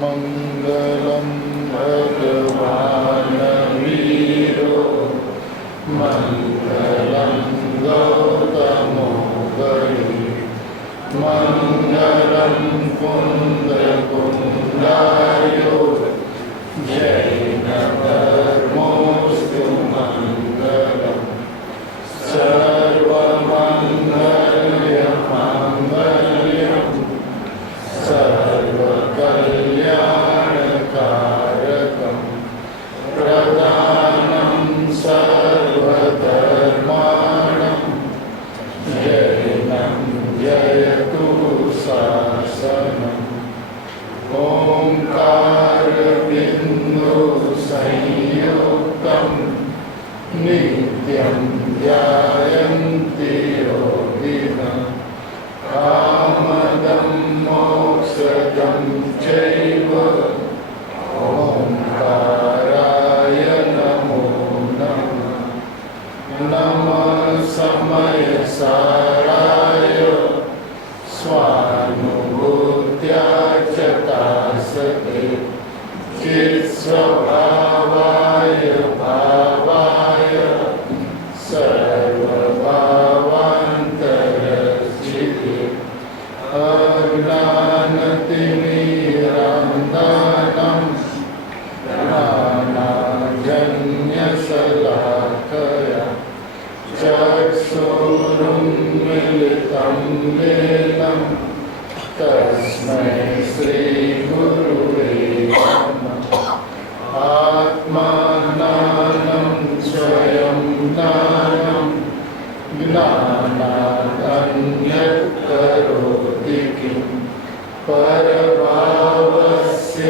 मंगलम भगवान वीरो मंगलम गौतमो बलि मंगलम कुंद कुंडायो जैन धर्मोस्तु मंगलम सर्वमंगल्य मांगल्यम सर्वकल्याणकारकं प्रदानं सर्वधर्माणां जैनं जयतु शासनम् ओंकारबिंदु संयुक्तं नित्यं ध्यायन्ति योगिनः कामदं मोक्षदं चैव ओंकाराय नमो नमः नमः समयसाराय स्वानुभूत्या चकासते चित्स्वभावाय भावाय सर्वभावान्तरचिते अज्ञानतिमिरान्धनं ज्ञानाञ्जन्यशलाकया चक्षुरुन्मीलितं येन तस्मै श्रीगुरुवे नमः आत्मानं स्वयं ज्ञानं ज्ञानादन्यत् करोति किं परभावस्य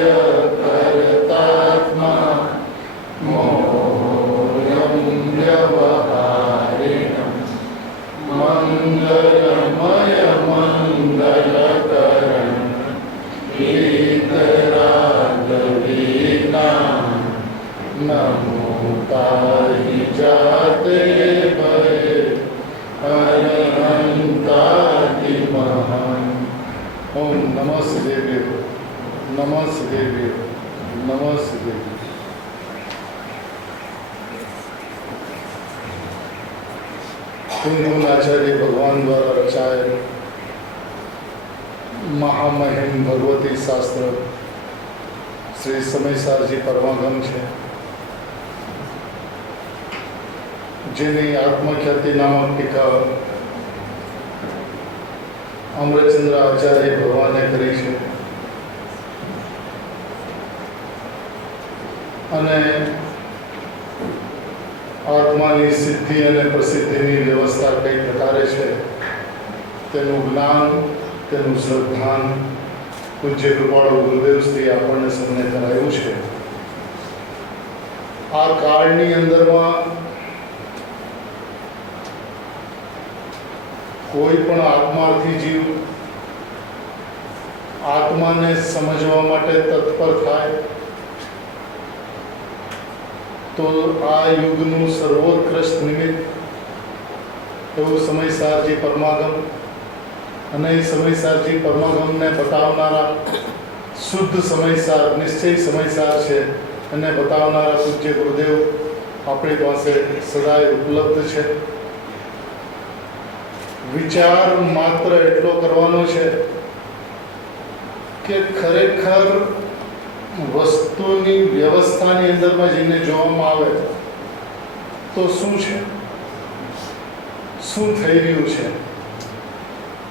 कर्तात्मा मोहं व्यवहारिणं मंगलमय मंगलकरण वीतरागवीना नमो ताहि जाते भये अनंतादिमहान्। ओम नमः शिवेभ्यो नमः शिवेभ्यो नमः शिवेभ्यो। आचार्य भगवान द्वारा रचाए महामहिम भगवती शास्त्र श्री समयसारजी परमागम है, જેની આત્મખ્યાતિ નામક ટીકા અમૃતચંદ્ર આચાર્ય ભગવાને કરી છે અને આત્માની સિદ્ધિ અને પ્રસિદ્ધિની વ્યવસ્થા કઈ પ્રકારે છે તેનું જ્ઞાન તેનું શ્રદ્ધાન પૂજ્ય કૃપાળુ ગુરુદેવ શ્રી આપણને સૌને કરાયું છે। આ કાળની અંદરમાં કોઈ પણ આત્માર્થી જીવ આત્માને સમજવા માટે તત્પર થાય તો આ યુગનું સર્વોત્કૃષ્ટ નિમિત્ત એવું સમયસારજી પરમાગમ અને એ સમયસારજી પરમાગમને બતાવનારા શુદ્ધ સમયસાર નિશ્ચય સમયસાર છે અને બતાવનારા પૂજ્ય ગુરુદેવ આપણી પાસે સદાય ઉપલબ્ધ છે। વિચાર માત્ર એટલો કરવાનો છે કે ખરેખર વસ્તુની વ્યવસ્થાની અંદરમાં જઈને જોવામાં આવે તો શું છે, શું થઈ રહ્યું છે,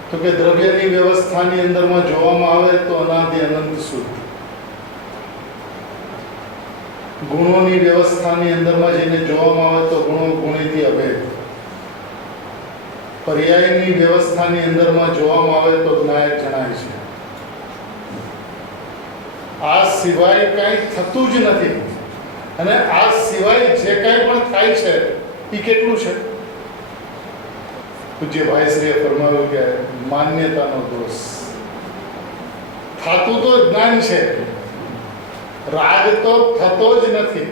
તો કે દ્રવ્યની વ્યવસ્થાની અંદરમાં જોવામાં આવે તો અનાદિ અનંત શુદ્ધ, ગુણોની વ્યવસ્થાની અંદરમાં જઈને જોવામાં આવે તો ગુણો ગુણીથી અભેદ, પર્યાયની વ્યવસ્થાની અંદરમાં જોવામાં આવે તો જ્ઞાયક જણાય છે। આ સિવાય કાંઈ થતું જ નથી અને આ સિવાય જે કાંઈ પણ થાય છે એ કેટલું છે? પૂજ્ય ભાઈશ્રીએ ફરમાવ્યું કે માન્યતાનો દોષ। થતું તો જ્ઞાન છે, રાગ તો થતો જ નથી,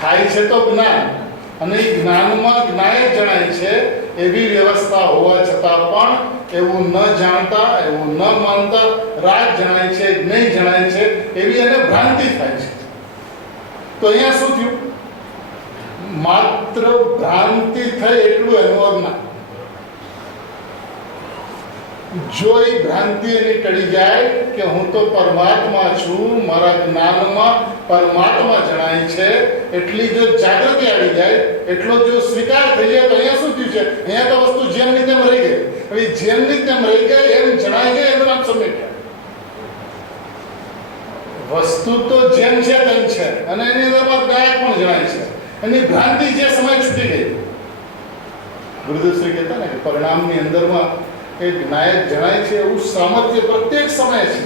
થાય છે તો જ્ઞાન, અને એ જ્ઞાનમાં જ્ઞાયક જણાય છે એવી વ્યવસ્થા હોવા છતાં પણ એવું ન જાણતા, એવું ન માનતા રાજ જણાય છે, જ્ઞેય જણાય છે, એવી એને ભ્રાંતિ થાય છે. તો અહીંયા શું થયું? માત્ર ભ્રાંતિ થઈ એટલું એનું અજ્ઞાન. જો એ ભ્રાંતિ એની ટળી જાય કે હું તો પરમાત્મા છું, મારા જ્ઞાનમાં પરમાત્મા જણાય છે, એટલી જો જાગૃતિ આવી જાય, એટલો જો સ્વીકાર થઈ જાય, તો અહીંયા શું થયું છે? અહીંયા તો વસ્તુ જેમની તેમ રહી ગઈ. હવે જેમની તેમ રહી ગઈ, એમ જણાય ગઈ, એનું નામ સમેટ્યા. વસ્તુ તો જેમ છે તેમ છે, અને એની અંદરમાં ગાયક પણ જણાય છે. એની ભ્રાંતિ જે સમય છૂટી ગઈ. ગુરુદેવશ્રી કહેતા ને કે પરિણામની અંદરમાં એક નાયક જણાય છે, એવું સામર્થ્ય પ્રત્યેક સમય છે.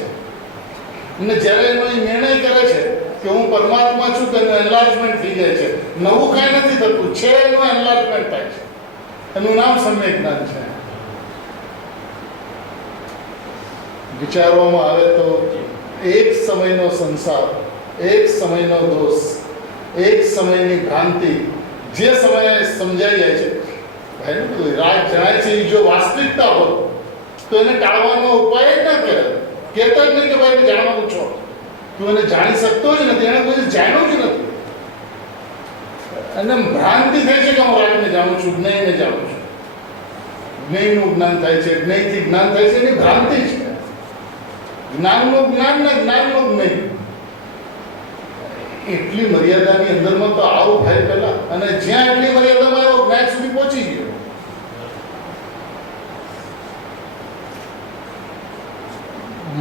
અને જ્યારે એનો એ નિર્ણય કરે છે કે હું પરમાત્મા છું, તેનું એનલાર્જમેન્ટ થઈ જાય છે. નવું કાંઈ નથી થતું, છે એનું એનલાર્જમેન્ટ થાય છે. એનું નામ સમ્યક જ્ઞાન છે. વિચારવામાં આવે તો એક સમયનો સંસાર, એક સમયનો દોષ, એક સમયની ભ્રાંતિ જે સમયે સમજાઈ જાય છે, ભાઈ રાજ જણાય છે, એ જો વાસ્તવિકતા હોય તો એને ટાળવાનો ઉપાય જ ના કરે. કહેતા જ નહીં કે ભાઈ જાણવાનું છો, તું એને જાણી શકતો જ નથી, એને કોઈ જાણ્યું જ નથી. અને ભ્રાંતિ થાય છે કે હું રાજને જાણું છું, જ્ઞેયને જાણું છું. જ્ઞેયનું જ્ઞાન થાય છે, જ્ઞેયથી જ્ઞાન થાય છે, એની ભ્રાંતિ છે. જ્ઞાનનું જ્ઞાન ને જ્ઞાનનું જ્ઞેય, એટલી મર્યાદાની અંદરમાં તો આવું ભાઈ પહેલા. અને જ્યાં એટલી મર્યાદામાં એવો જ્ઞાન સુધી પહોંચી ગયો.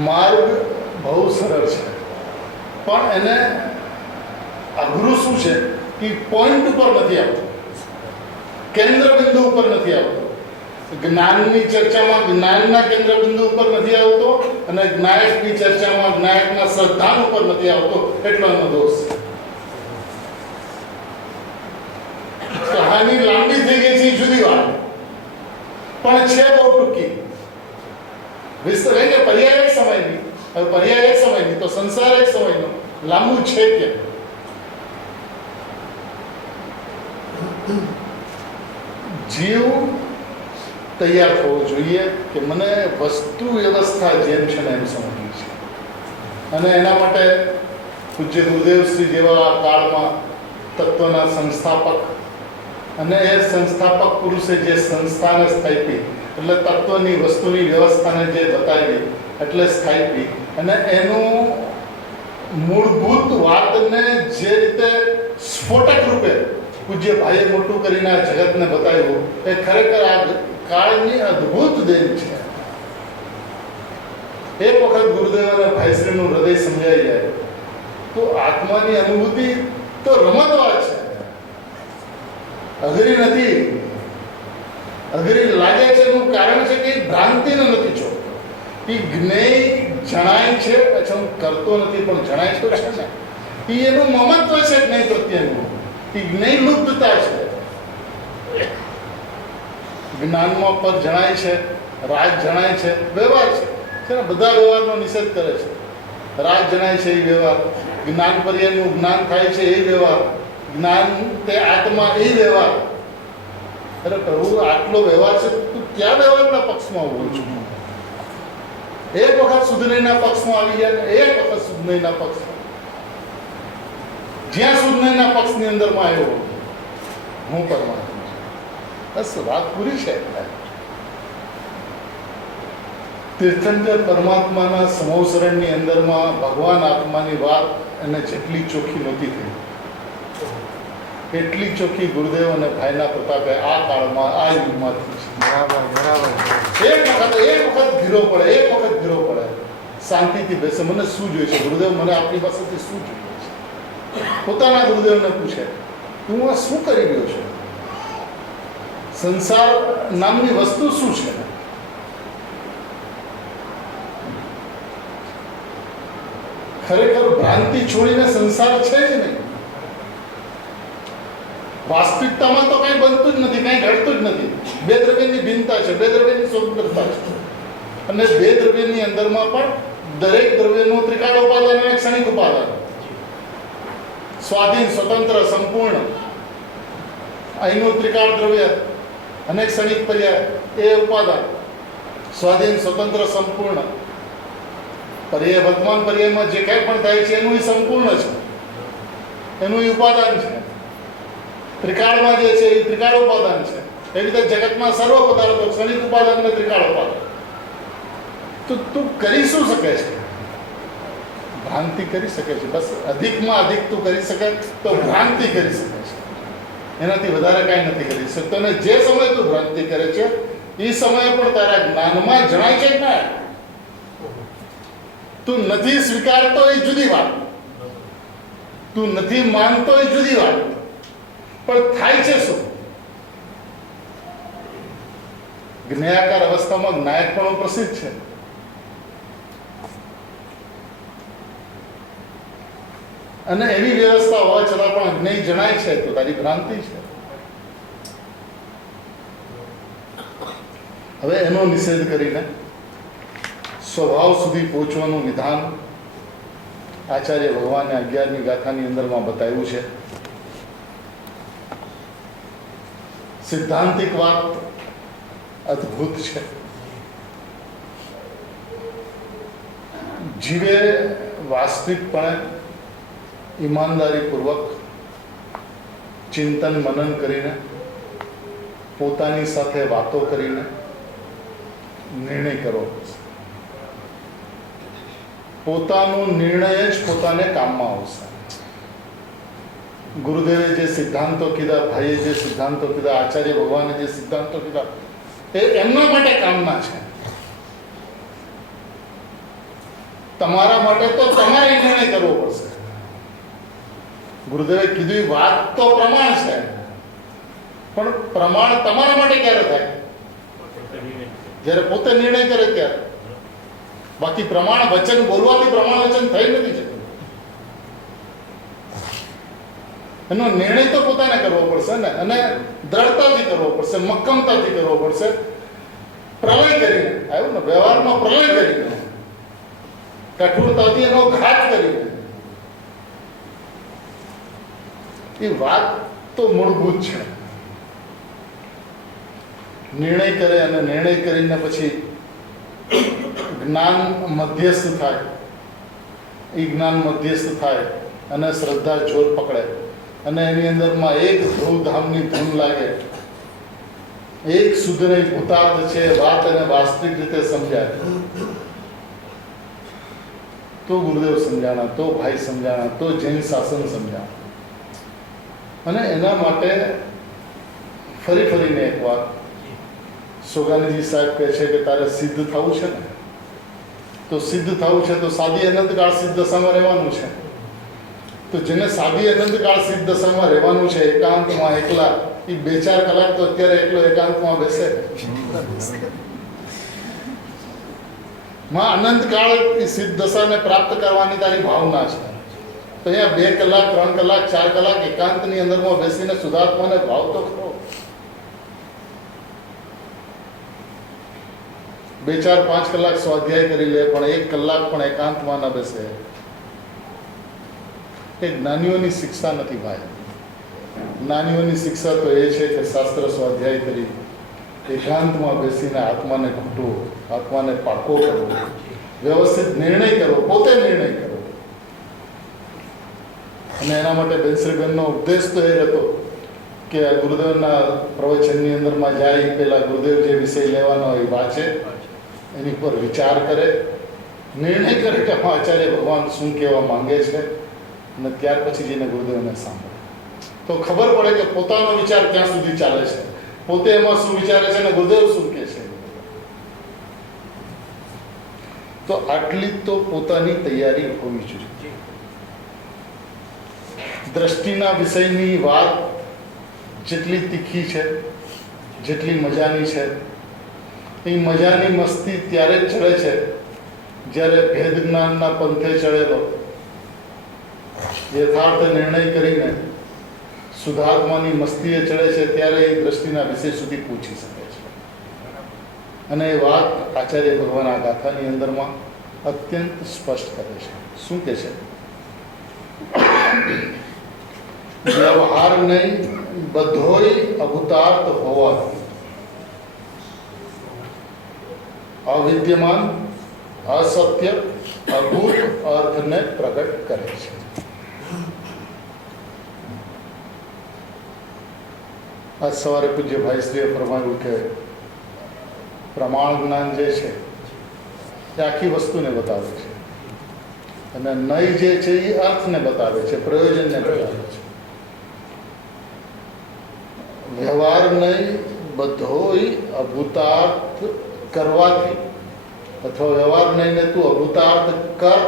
માર્ગ બહુ સરળ છે, પણ એને અઘરું શું છે કે પોઈન્ટ ઉપર નથી આવતો, કેન્દ્ર બિંદુ ઉપર નથી આવતો. જ્ઞાનની ચર્ચામાં જ્ઞાનના કેન્દ્ર બિંદુ ઉપર નથી આવતો, અને જ્ઞાયકની ચર્ચામાં જ્ઞાયકના શ્રદ્ધાન ઉપર નથી આવતો. એટલો એનો દોષ. કહાની લાંબી થઈ ગઈ છે એ જુદી વાત, પણ છે બહુ ટૂંકી. વિસ્તર કે પર્યાય એક સમયની, હવે પર્યાય એક સમયની તો સંસાર એક સમયનો, લાંબુ છે કે જીવ તૈયાર થવો જોઈએ કે મને વસ્તુ વ્યવસ્થા જેમ છે ને એમ સમજવી છે. અને એના માટે પૂજ્ય ગુરુદેવશ્રી જેવા આ કાળમાં તત્વના સંસ્થાપક, અને એ સંસ્થાપક પુરુષે જે સંસ્થાને સ્થાપી, એટલે તત્વની વસ્તુની વ્યવસ્થાને જે બતાવી, એટલે સ્થાપી, અને એનું મૂળભૂત વાતને જે રીતે સ્ફોટક રૂપે પૂજ્ય ભાઈએ મોટું કરીને આ જગતને બતાવ્યું, એ ખરેખર આ કાળની અદ્ભુત દેન છે. એક વખત ગુરુદેવ અને ભાઈશ્રીનું હૃદય સમજાઈ જાય તો આત્માની અનુભૂતિ તો રમતવાર છે, અઘરી નથી. અઘરી લાગે છે એનું કારણ છે કે ભ્રાંતિને નથી જોડતો. એ જ્ઞેય જણાય છે, અચ્છા હું કરતો નથી પણ જણાય તો છે ને, એ એનું મમત્વ છે જ્ઞેય પ્રત્યેનું. એ જ્ઞેય લુપ્તતા છે. જ્ઞાનમાં પર જણાય છે, રાજ જણાય છે, વ્યવહાર છે ને, બધા વ્યવહારનો નિષેધ કરે છે. રાજ જણાય છે એ વ્યવહાર, જ્ઞાન પર્યાયનું જ્ઞાન થાય છે એ વ્યવહાર, જ્ઞાન તે આત્મા એ વ્યવહાર. અરે પ્રભુ, આટલો વ્યવહાર છે, તું ક્યાં વ્યવહારના પક્ષમાં ઉભો છું? એક વખત સુધનયના પક્ષમાં આવી જાય, એક વખત સુધનયના પક્ષમાં. જ્યાં સુધનયના પક્ષની અંદરમાં આવ્યો હું પરમાત્મા, બસ વાત પૂરી છે. તીર્થંકર પરમાત્માના સમોસરણની અંદરમાં ભગવાન આત્માની વાત એને જેટલી ચોખ્ખી નહોતી થઈ, એટલી ચોખ્ખી ગુરુદેવ અને ભાઈના પ્રતાપે આ કાળમાં આ યુગમાં થઈ છે. બરાબર. એક વખત ધીરો પડે, એક વખત ધીરો પડે, શાંતિથી બેસે. મને શું જોઈએ છે ગુરુદેવ? મને આપણી પાસેથી શું જોઈએ છે? પોતાના ગુરુદેવને પૂછે, હું આ શું કરી રહ્યો છું? સંસાર નામની વસ્તુ શું છે? ખરેખર ભ્રાંતિ છોડીને સંસાર છે જ નહીં. વાસ્તવિકતામાં તો કંઈ બનતું જ નથી, કંઈ ઘડતું જ નથી. બે દ્રવ્યની ભિન્નતા છે, બે દ્રવ્યની સ્વતંત્રતા છે. અને બે દ્રવ્યની અંદરમાં પણ દરેક દ્રવ્યનું ત્રિકાળ ઉપાદાન અને ક્ષણિક ઉપાદાન, સ્વાધીન, સ્વતંત્ર, સંપૂર્ણ. અહીંનું ત્રિકાળ દ્રવ્ય અને ક્ષણિક પર્યાય એ ઉપાદાન. સ્વાધીન, સ્વતંત્ર, સંપૂર્ણ. પર્યાય, વર્તમાન પર્યાયમાં જે કંઈ પણ થાય છે એનું એ સંપૂર્ણ છે, એનું એ ઉપાદાન છે. ત્રિકાળમાં જે છે એ ત્રિકાળ ઉપાદાન છે. એવી રીતે જગતમાં સર્વ પદાર્થો ક્ષણિક ઉપાદાન ને ત્રિકાળ ઉપાદાન. તો તું કરી શું શકે છે? ભ્રાંતિ કરી શકે છે. બસ અધિકમાં અધિક તું કરી શકે તો ભ્રાંતિ કરી શકે છે. એનાથી વધારે કાંઈ નથી કરી શકતો. અને જે સમયે તું ભ્રાંતિ કરે છે એ સમયે પણ તારા જ્ઞાનમાં જણાય છે કે ના, તું નથી સ્વીકારતો એ જુદી વાત, તું નથી માનતો એ જુદી વાત, પણ થાય છે શું? જ્ઞાયાકાર અવસ્થામાં જ્ઞાયકપણું પ્રસિદ્ધ છે. અને એવી વ્યવસ્થા હોવા છતાં પણ જ્ઞેય જણાય છે તો તારી ભ્રાંતિ છે. હવે એનો નિષેધ કરીને સ્વભાવ સુધી પહોંચવાનું વિધાન આચાર્ય ભગવાને 11મી ગાથાની અંદરમાં બતાવ્યું છે. સિદ્ધાંતિક વાત અદ્ભુત છે. જીવે વાસ્તવિકપણે ઈમાનદારીપૂર્વક ચિંતન મનન કરીને પોતાની સાથે વાતો કરીને નિર્ણય કરવો પડશે. પોતાનો નિર્ણય જ પોતાને કામમાં આવશે. ગુરુદેવે જે સિદ્ધાંતો કીધા, ભાઈએ જે સિદ્ધાંતો કીધા, આચાર્ય ભગવાને જે સિદ્ધાંતો કીધા એ એમના માટે કામના છે. તમારા માટે તો તમારે નિર્ણય કરવો પડશે. ગુરુદેવે કીધું વાત તો પ્રમાણ છે, પણ પ્રમાણ તમારા માટે ક્યારે થાય? જ્યારે પોતે નિર્ણય કરે ત્યારે. બાકી પ્રમાણ વચન બોલવાથી પ્રમાણ વચન થઈ નથી શકતું. એનો નિર્ણય તો પોતાને કરવો પડશે ને, અને દ્રઢતાથી કરવો પડશે, મક્કમતાથી કરવો પડશે. પ્રલય કરીને આવ્યું ને, વ્યવહારમાં પ્રલય કરીને, કઠોરતાથી એનો ઘાત કરીને. એ વાત તો મૂળભૂત છે. નિર્ણય કરે અને નિર્ણય કરીને પછી જ્ઞાન મધ્યસ્થ થાય. એ જ્ઞાન મધ્યસ્થ થાય અને શ્રદ્ધા જોર પકડે અને એની અંદરમાં એક ધ્રુવધામની ધૂન લાગે, એક સુધરે ભૂતાર્થ છે વાત અને વાસ્તવિક રીતે સમજાય. તો ગુરુદેવ સમજાણા, તો ભાઈ સમજાણા, તો જૈન શાસન સમજાણા. અને એના માટે ફરીને એક વાત સોગાનજી સાહેબ કહે છે કે તારે સિદ્ધ થવું છે ને, તો સિદ્ધ થવું છે તો સાદી અનંતકાળ સિદ્ધ દશામાં રહેવાનું છે. તો જેને સાદી અનંતકાળ સિદ્ધ દશામાં રહેવાનું છે, એકાંતમાં એકલા, એ 2-4 કલાક તો અત્યારે એકલો એકાંતમાં બેસે. માં અનંતકાળ સિદ્ધ દશાને પ્રાપ્ત કરવાની તારી ભાવના છે. તો અહીંયા 2 કલાક, 3 કલાક, 4 કલાક એકાંતની અંદરમાં બેસીને શુદ્ધાત્માને ભાવ તો ખરો. 2-4-5 કલાક સ્વાધ્યાય કરી લે, પણ 1 કલાક પણ એકાંતમાં ન બેસે. એ જ્ઞાનીઓની શિક્ષા નથી ભાઈ. જ્ઞાનીઓની શિક્ષા તો એ છે કે શાસ્ત્ર સ્વાધ્યાય કરી એકાંતમાં બેસીને આત્માને ઘૂંટવો, આત્માને પાકો કરવો, વ્યવસ્થિત નિર્ણય કરવો, પોતે નિર્ણય કરવો. અને એના માટે બેનશ્રીબેનનો ઉપદેશ તો એ હતો કે ગુરુદેવના પ્રવચનની અંદરમાં જાય પહેલાં ગુરુદેવ જે વિષય લેવાનો એ વાંચે, એની પર વિચાર કરે, નિર્ણય કરે કે હા આચાર્ય ભગવાન શું કહેવા માંગે છે, અને ત્યાર પછી જઈને ગુરુદેવને સાંભળે. તો ખબર પડે કે પોતાનો વિચાર ક્યાં સુધી ચાલે છે, પોતે એમાં શું વિચારે છે અને ગુરુદેવ શું કહે છે. તો આટલી તો પોતાની તૈયારી હોવી જોઈએ. દ્રષ્ટિના વિષયની વાત જેટલી તીખી છે, જેટલી મજાની છે, એ મજાની મસ્તી ત્યારે જ ચડે છે જ્યારે ભેદ જ્ઞાનના પંથે ચડેલો યથાર્થ નિર્ણય કરીને શુદ્ધાત્માની મસ્તીએ ચડે છે, ત્યારે એ દ્રષ્ટિના વિષય સુધી પહોંચી શકે છે. અને એ વાત આચાર્ય ભગવાન આ ગાથાની અંદરમાં અત્યંત સ્પષ્ટ કરે છે. શું કહે છે? વ્યવહાર નહીં બધોય અભૂતાર્થ હોવાથી અવિદ્યમાન, અસત્ય, અભૂત અર્થને પ્રગટ કરે છે. આજ સવારે પૂજ્ય ભાઈશ્રીએ ફરમાવ્યું કે પ્રમાણ જ્ઞાન જે છે એ આખી વસ્તુને બતાવે છે, અને નય જે છે એ અર્થને બતાવે છે, પ્રયોજનને બતાવે છે. વ્યવહાર નય બધોય અભૂતાર્થ કરવાથી અથવા વ્યવહાર નયને તું અભૂતાર્થ કર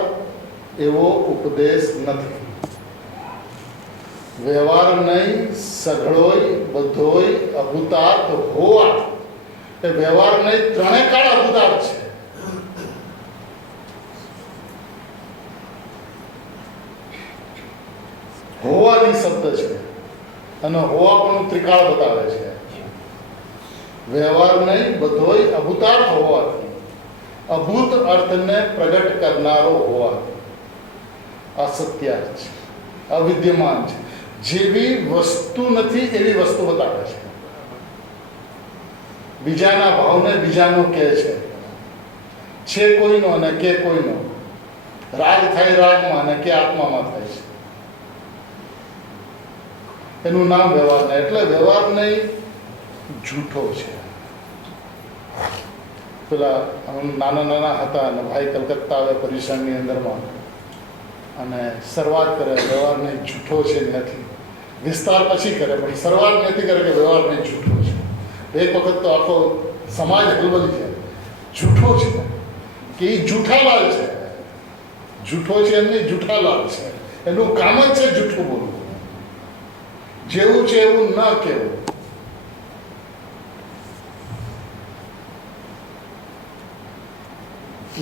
એવો ઉપદેશ નથી. વ્યવહાર નહીં સઘળોય બધોય અભૂતાર્થ હોવા, એ વ્યવહાર નહીં ત્રણે કાળ અભૂતાર્થ છે. હોવાની શબ્દ છે અને હોવા પણ ત્રિકાળ બતાવે છે. વ્યવહાર નહીં બધોય અભૂતાર્થ હોવાથી, અભૂત અર્થને પ્રગટ કરનારો હોવાથી, અસત્યાર્થ છે, અવિદ્યમાન છે, જેવી વસ્તુ નથી એવી વસ્તુ બતાવે છે. બીજાના ભાવને બીજાનો કહે છે કોઈનો અને કે કોઈનો. રાગ થાય રાગમાં અને કે આત્મામાં થાય છે. એનું નામ વ્યવહાર નહીં. એટલે વ્યવહાર નહીં જૂઠો છે. પેલા નાના હતા અને ભાઈ કલકત્તા આવે પરિસરની અંદરમાં અને શરૂઆત કરે વ્યવહાર નહીં જૂઠો છે નથી, વિસ્તાર પછી કરે પણ શરૂઆત નથી કરે કે વ્યવહાર નહીં જૂઠો છે. એક વખત તો આખો સમાજ હલબલી છે, જૂઠો છે કે એ જૂઠાલાલ છે. જૂઠો છે એમ નહીં, જૂઠાલાલ છે. એનું કામ જ છે જૂઠું બોલવું, જેવું છે એવું ન કહેવું.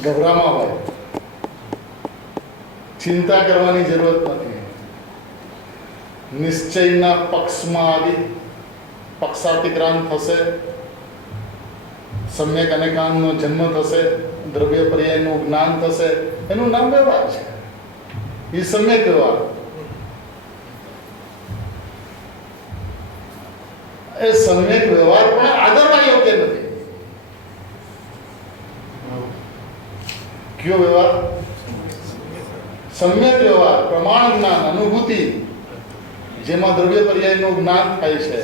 ગભરામાં હોય, ચિંતા કરવાની જરૂરત નથી. નિશ્ચયના પક્ષમાં આવી પક્ષાતિક્રાંત થશે, સમ્યક અનેકાંતનો જન્મ થશે, દ્રવ્ય પર્યાયનું જ્ઞાન થશે. એનું નામ વ્યવહાર છે. એ સમ્યક વ્યવહાર. એ સમ્યક વ્યવહાર પણ આદરવા યોગ્ય નથી. કયો વ્યવહાર? સમ્યક વ્યવહાર, પ્રમાણ જ્ઞાન, અનુભૂતિ, જેમાં દ્રવ્ય પર્યાયનું જ્ઞાન થાય છે,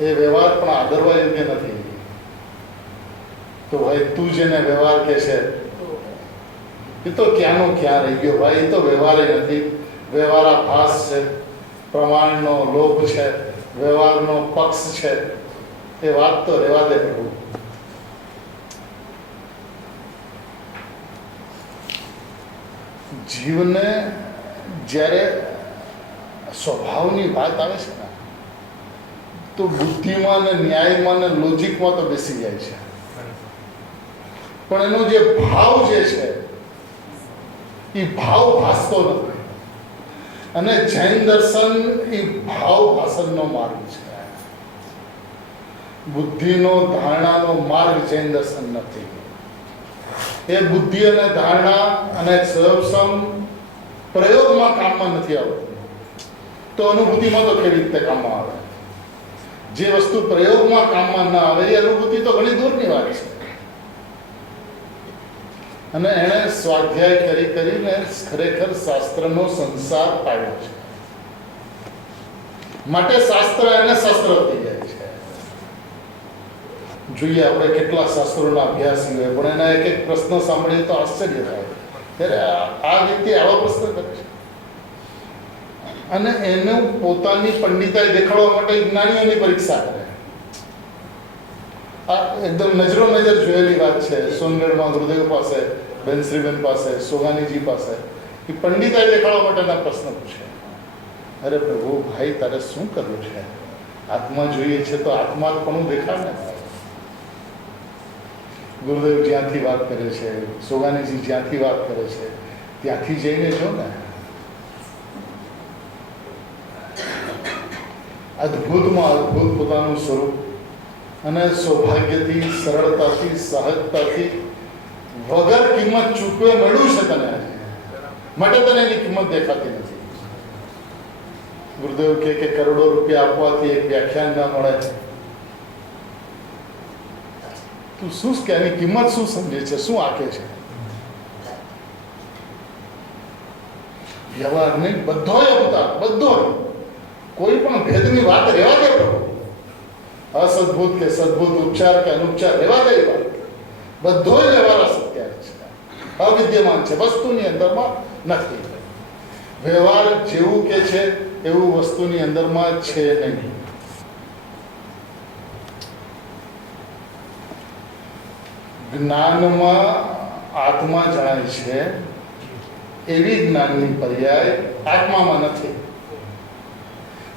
એ વ્યવહાર પણ આદરવા યોગ્ય નથી. તો ભાઈ તું જેને વ્યવહાર કહે છે એ તો ક્યાંનો ક્યાં રહી ગયો ભાઈ. એ તો વ્યવહાર નથી. વ્યવહારાભાસ છે, પ્રમાણનો લોભ છે, વ્યવહારનો પક્ષ છે. એ વાત તો રહેવા દે પ્રભુ. જીવને જ્યારે સ્વભાવની વાત આવે છે ને તો બુદ્ધિમાં ને ન્યાયમાં ને લોજિકમાં તો બેસી જાય છે, પણ એનો જે ભાવ જે છે એ ભાવ ભાસતો નથી. અને જૈન દર્શન એ ભાવ ભાષણનો માર્ગ છે. બુદ્ધિનો ધારણાનો માર્ગ જૈન દર્શન નથી. એ બુદ્ધિ અને ધારણા અને સર્વસમ પ્રયોગમાં કામમાં નથી આવતું, તો અનુભૂતિમાં તો કેવી રીતે કામમાં આવે? જે વસ્તુ પ્રયોગમાં કામમાં ના આવે એ અનુભૂતિ તો ઘણી દૂરની વાત છે. અને એણે સ્વાધ્યાય કરીને ખરેખર શાસ્ત્રનો સંસાર પાડ્યો છે. માટે શાસ્ત્ર એને શસ્ત્ર થઈ જાય છે. જોઈએ આપણે કેટલા શાસ્ત્રોના અભ્યાસ હોય, પણ એના એક એક પ્રશ્ન સાંભળીએ તો આશ્ચર્ય થાય. ત્યારે આ વ્યક્તિ આવા પ્રશ્ન કરે છે અને એનું પોતાની પંડિતાઈ દેખાડવા માટે જ્ઞાનીઓની પરીક્ષા કરે. આ એકદમ નજરો નજર જોયેલી વાત છે. સોનગઢમાં ગુરુદેવ પાસે, બેનશ્રીબેન પાસે, સોગાનીજી પાસે એ પંડિતાઈ દેખાડવા માટેના પ્રશ્ન પૂછે. અરે પ્રભુ ભાઈ તારે શું કરવું છે? આત્મા જોઈએ છે તો આત્માપણું દેખાડ ને. ગુરુદેવ જ્યાંથી વાત કરે છે, સોગાનીજી જ્યાંથી વાત કરે છે ત્યાંથી જઈને જો ને. અદ્ભુતમાં અદ્ભુત પોતાનું સ્વરૂપ અને સૌભાગ્યથી, સરળતાથી, સહજતાથી, વગર કિંમત ચૂકવે મળ્યું છે તને આજે, માટે તને એની કિંમત દેખાતી નથી. ગુરુદેવ કે કરોડો રૂપિયા આપવાથી એક વ્યાખ્યાન ના મળે, તું શું કે એની કિંમત શું સમજે છે, શું આંકે છે? વ્યવહાર નહીં, બધોય અવતાર, બધો કોઈ પણ ભેદની વાત રહેવા દે પ્રભુ. અસદભૂત કે સદભૂત, ઉપચાર કે અનુપચાર રહેવા દે વાત. બધોય વ્યવહાર અસત્ય છે, અવિદ્યમાન છે, વસ્તુની અંદરમાં નથી. વ્યવહાર જેવું કે છે એવું વસ્તુની અંદરમાં છે નહીં. જ્ઞાનમાં આત્મા જણાય છે એવી જ્ઞાનની પર્યાય આત્મામાં નથી.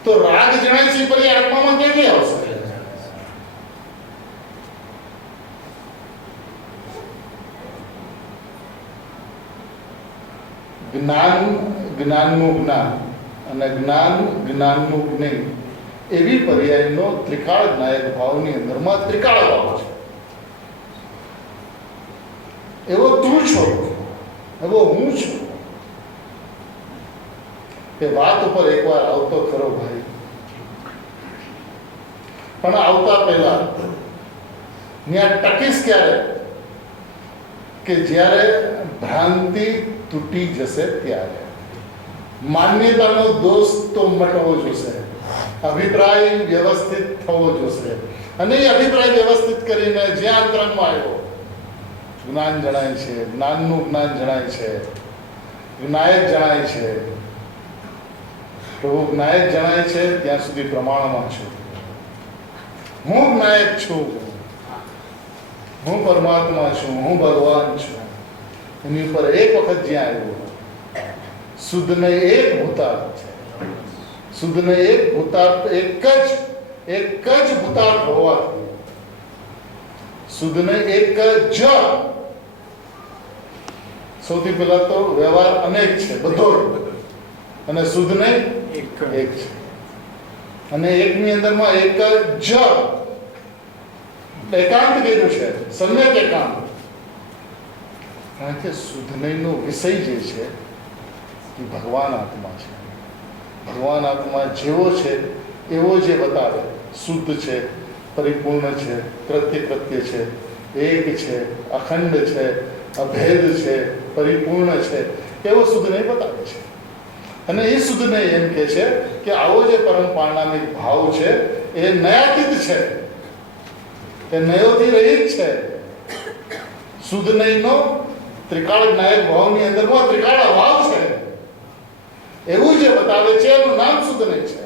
તો રાગ જણાય છે પર્યાય આત્મામાં ક્યાંથી આવશે? જ્ઞાન જ્ઞાનનું જ્ઞાન અને જ્ઞાન જ્ઞાનનું જ્ઞેય એવી પર્યાયનો ત્રિકાળ નાયક ભાવની અંદરમાં ત્રિકાળ ભાવ છે. એવો તું છો, એવો હું છું. એ વાત ઉપર એકવાર આવતો ખરો ભાઈ, પણ આવતા પહેલા ત્યાં ટકીશ ક્યારે? કે જ્યારે ભ્રાંતિ તૂટી જશે ત્યારે. માન્યતાનો દોષ તો મટવો જોશે, અભિપ્રાય વ્યવસ્થિત થવો જોશે, અને એ અભિપ્રાય વ્યવસ્થિત કરીને જ્યાં અંતરંગમાં આવ્યો જ્ઞાન જણાય છે, જ્ઞાનનું જ્ઞાન જણાય છે, જ્ઞાયક જણાય છે. પ્રભુ જ્ઞાયક જણાય છે ત્યાં સુધી પ્રમાણમાં છું. હું જ્ઞાયક છું, હું પરમાત્મા છું, હું ભગવાન છું. એની ઉપર એક વખત જ્યાં આવ્યું, શુદ્ધને એક ભૂતાર્થ છે. શુદ્ધને એક ભૂતાર્થ, એક જ ભૂતાર્થ હોવાથી શુદ્ધને એક જ. સૌથી પહેલા તો વ્યવહાર અનેક છે, બધો, અને શુદ્ધને એક છે. અને એકની અંદરમાં એક જ એકાંત કીધું છે, સમ્યક એકાંત. કારણ કે શુદ્ધનયનો વિષય જે છે એ ભગવાન આત્મા છે. ભગવાન આત્મા જેવો છે એવો જે બતાવે, શુદ્ધ છે, પરિપૂર્ણ છે, કૃત્ય છે, એક છે, અખંડ છે, અભેદ છે, પરિપૂર્ણ છે, એવો શુદ્ધનય બતાવે છે. અને એ શુદ્ધનય એમ કે છે કે આવો જે પરમ પારણામિક ભાવ છે એ નયાતીત છે, એ નયોથી રહિત છે. શુદ્ધનયનો ત્રિકાળ નાયક ભાવની અંદરમાં ત્રિકાળ અભાવ છે એવું જે બતાવે છે એનું નામ શુદ્ધનય છે.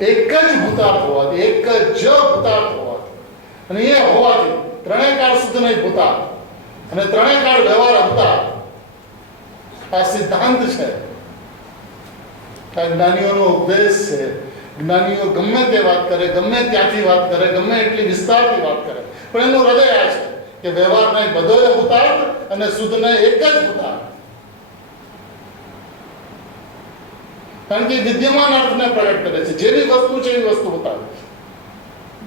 એક જ ભૂતાર્થ હોવાથી, એક જ ભૂતાર્થ હોવાથી, અને એ હોવાથી ત્રણેય કાળ શુદ્ધનય ભૂતાર્થ અને ત્રણેય કાળ વ્યવહાર અવતાર. આ સિદ્ધાંત છે. આ જ્ઞાનીઓનો ઉપદેશ છે. જ્ઞાનીઓ ગમે તે વાત કરે, ગમે ત્યાંથી વાત કરે, ગમે એટલી વિસ્તારથી વાત કરે, પણ એનું હૃદય આ છે કે વ્યવહારના બધોય ભૂતાર્થ અને શુદ્ધને એક જ ભૂતાર્થ. કારણ કે વિદ્યમાન અર્થને પ્રગટ કરે છે. જેવી વસ્તુ છે એવી વસ્તુ બતાવે છે.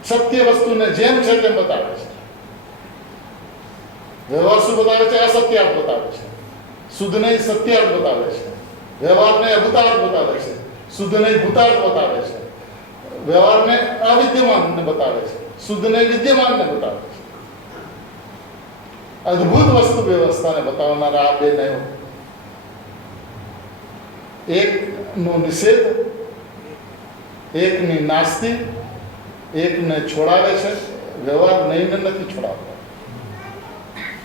સત્ય વસ્તુને જેમ છે તેમ બતાવે છે. વ્યવહાર શું બતાવે છે? અસત્યાર્થ બતાવે છે. શુદ્ધને સત્યાર્થ બતાવે છે. વ્યવહારને અભૂતાર્થ બતાવે છે. શુદ્ધને ભૂતાર્થ બતાવે છે. વ્યવહારને અવિદ્યમાનને બતાવે છે. શુદ્ધને વિદ્યમાનને બતાવે છે. અદ્ભુત વસ્તુ વ્યવસ્થાને બતાવનારા આ બે નયો, એકનો નિષેધ, એકની નાસ્તી, એકને છોડાવે છે. વ્યવહાર નહીંને નથી છોડાવતો,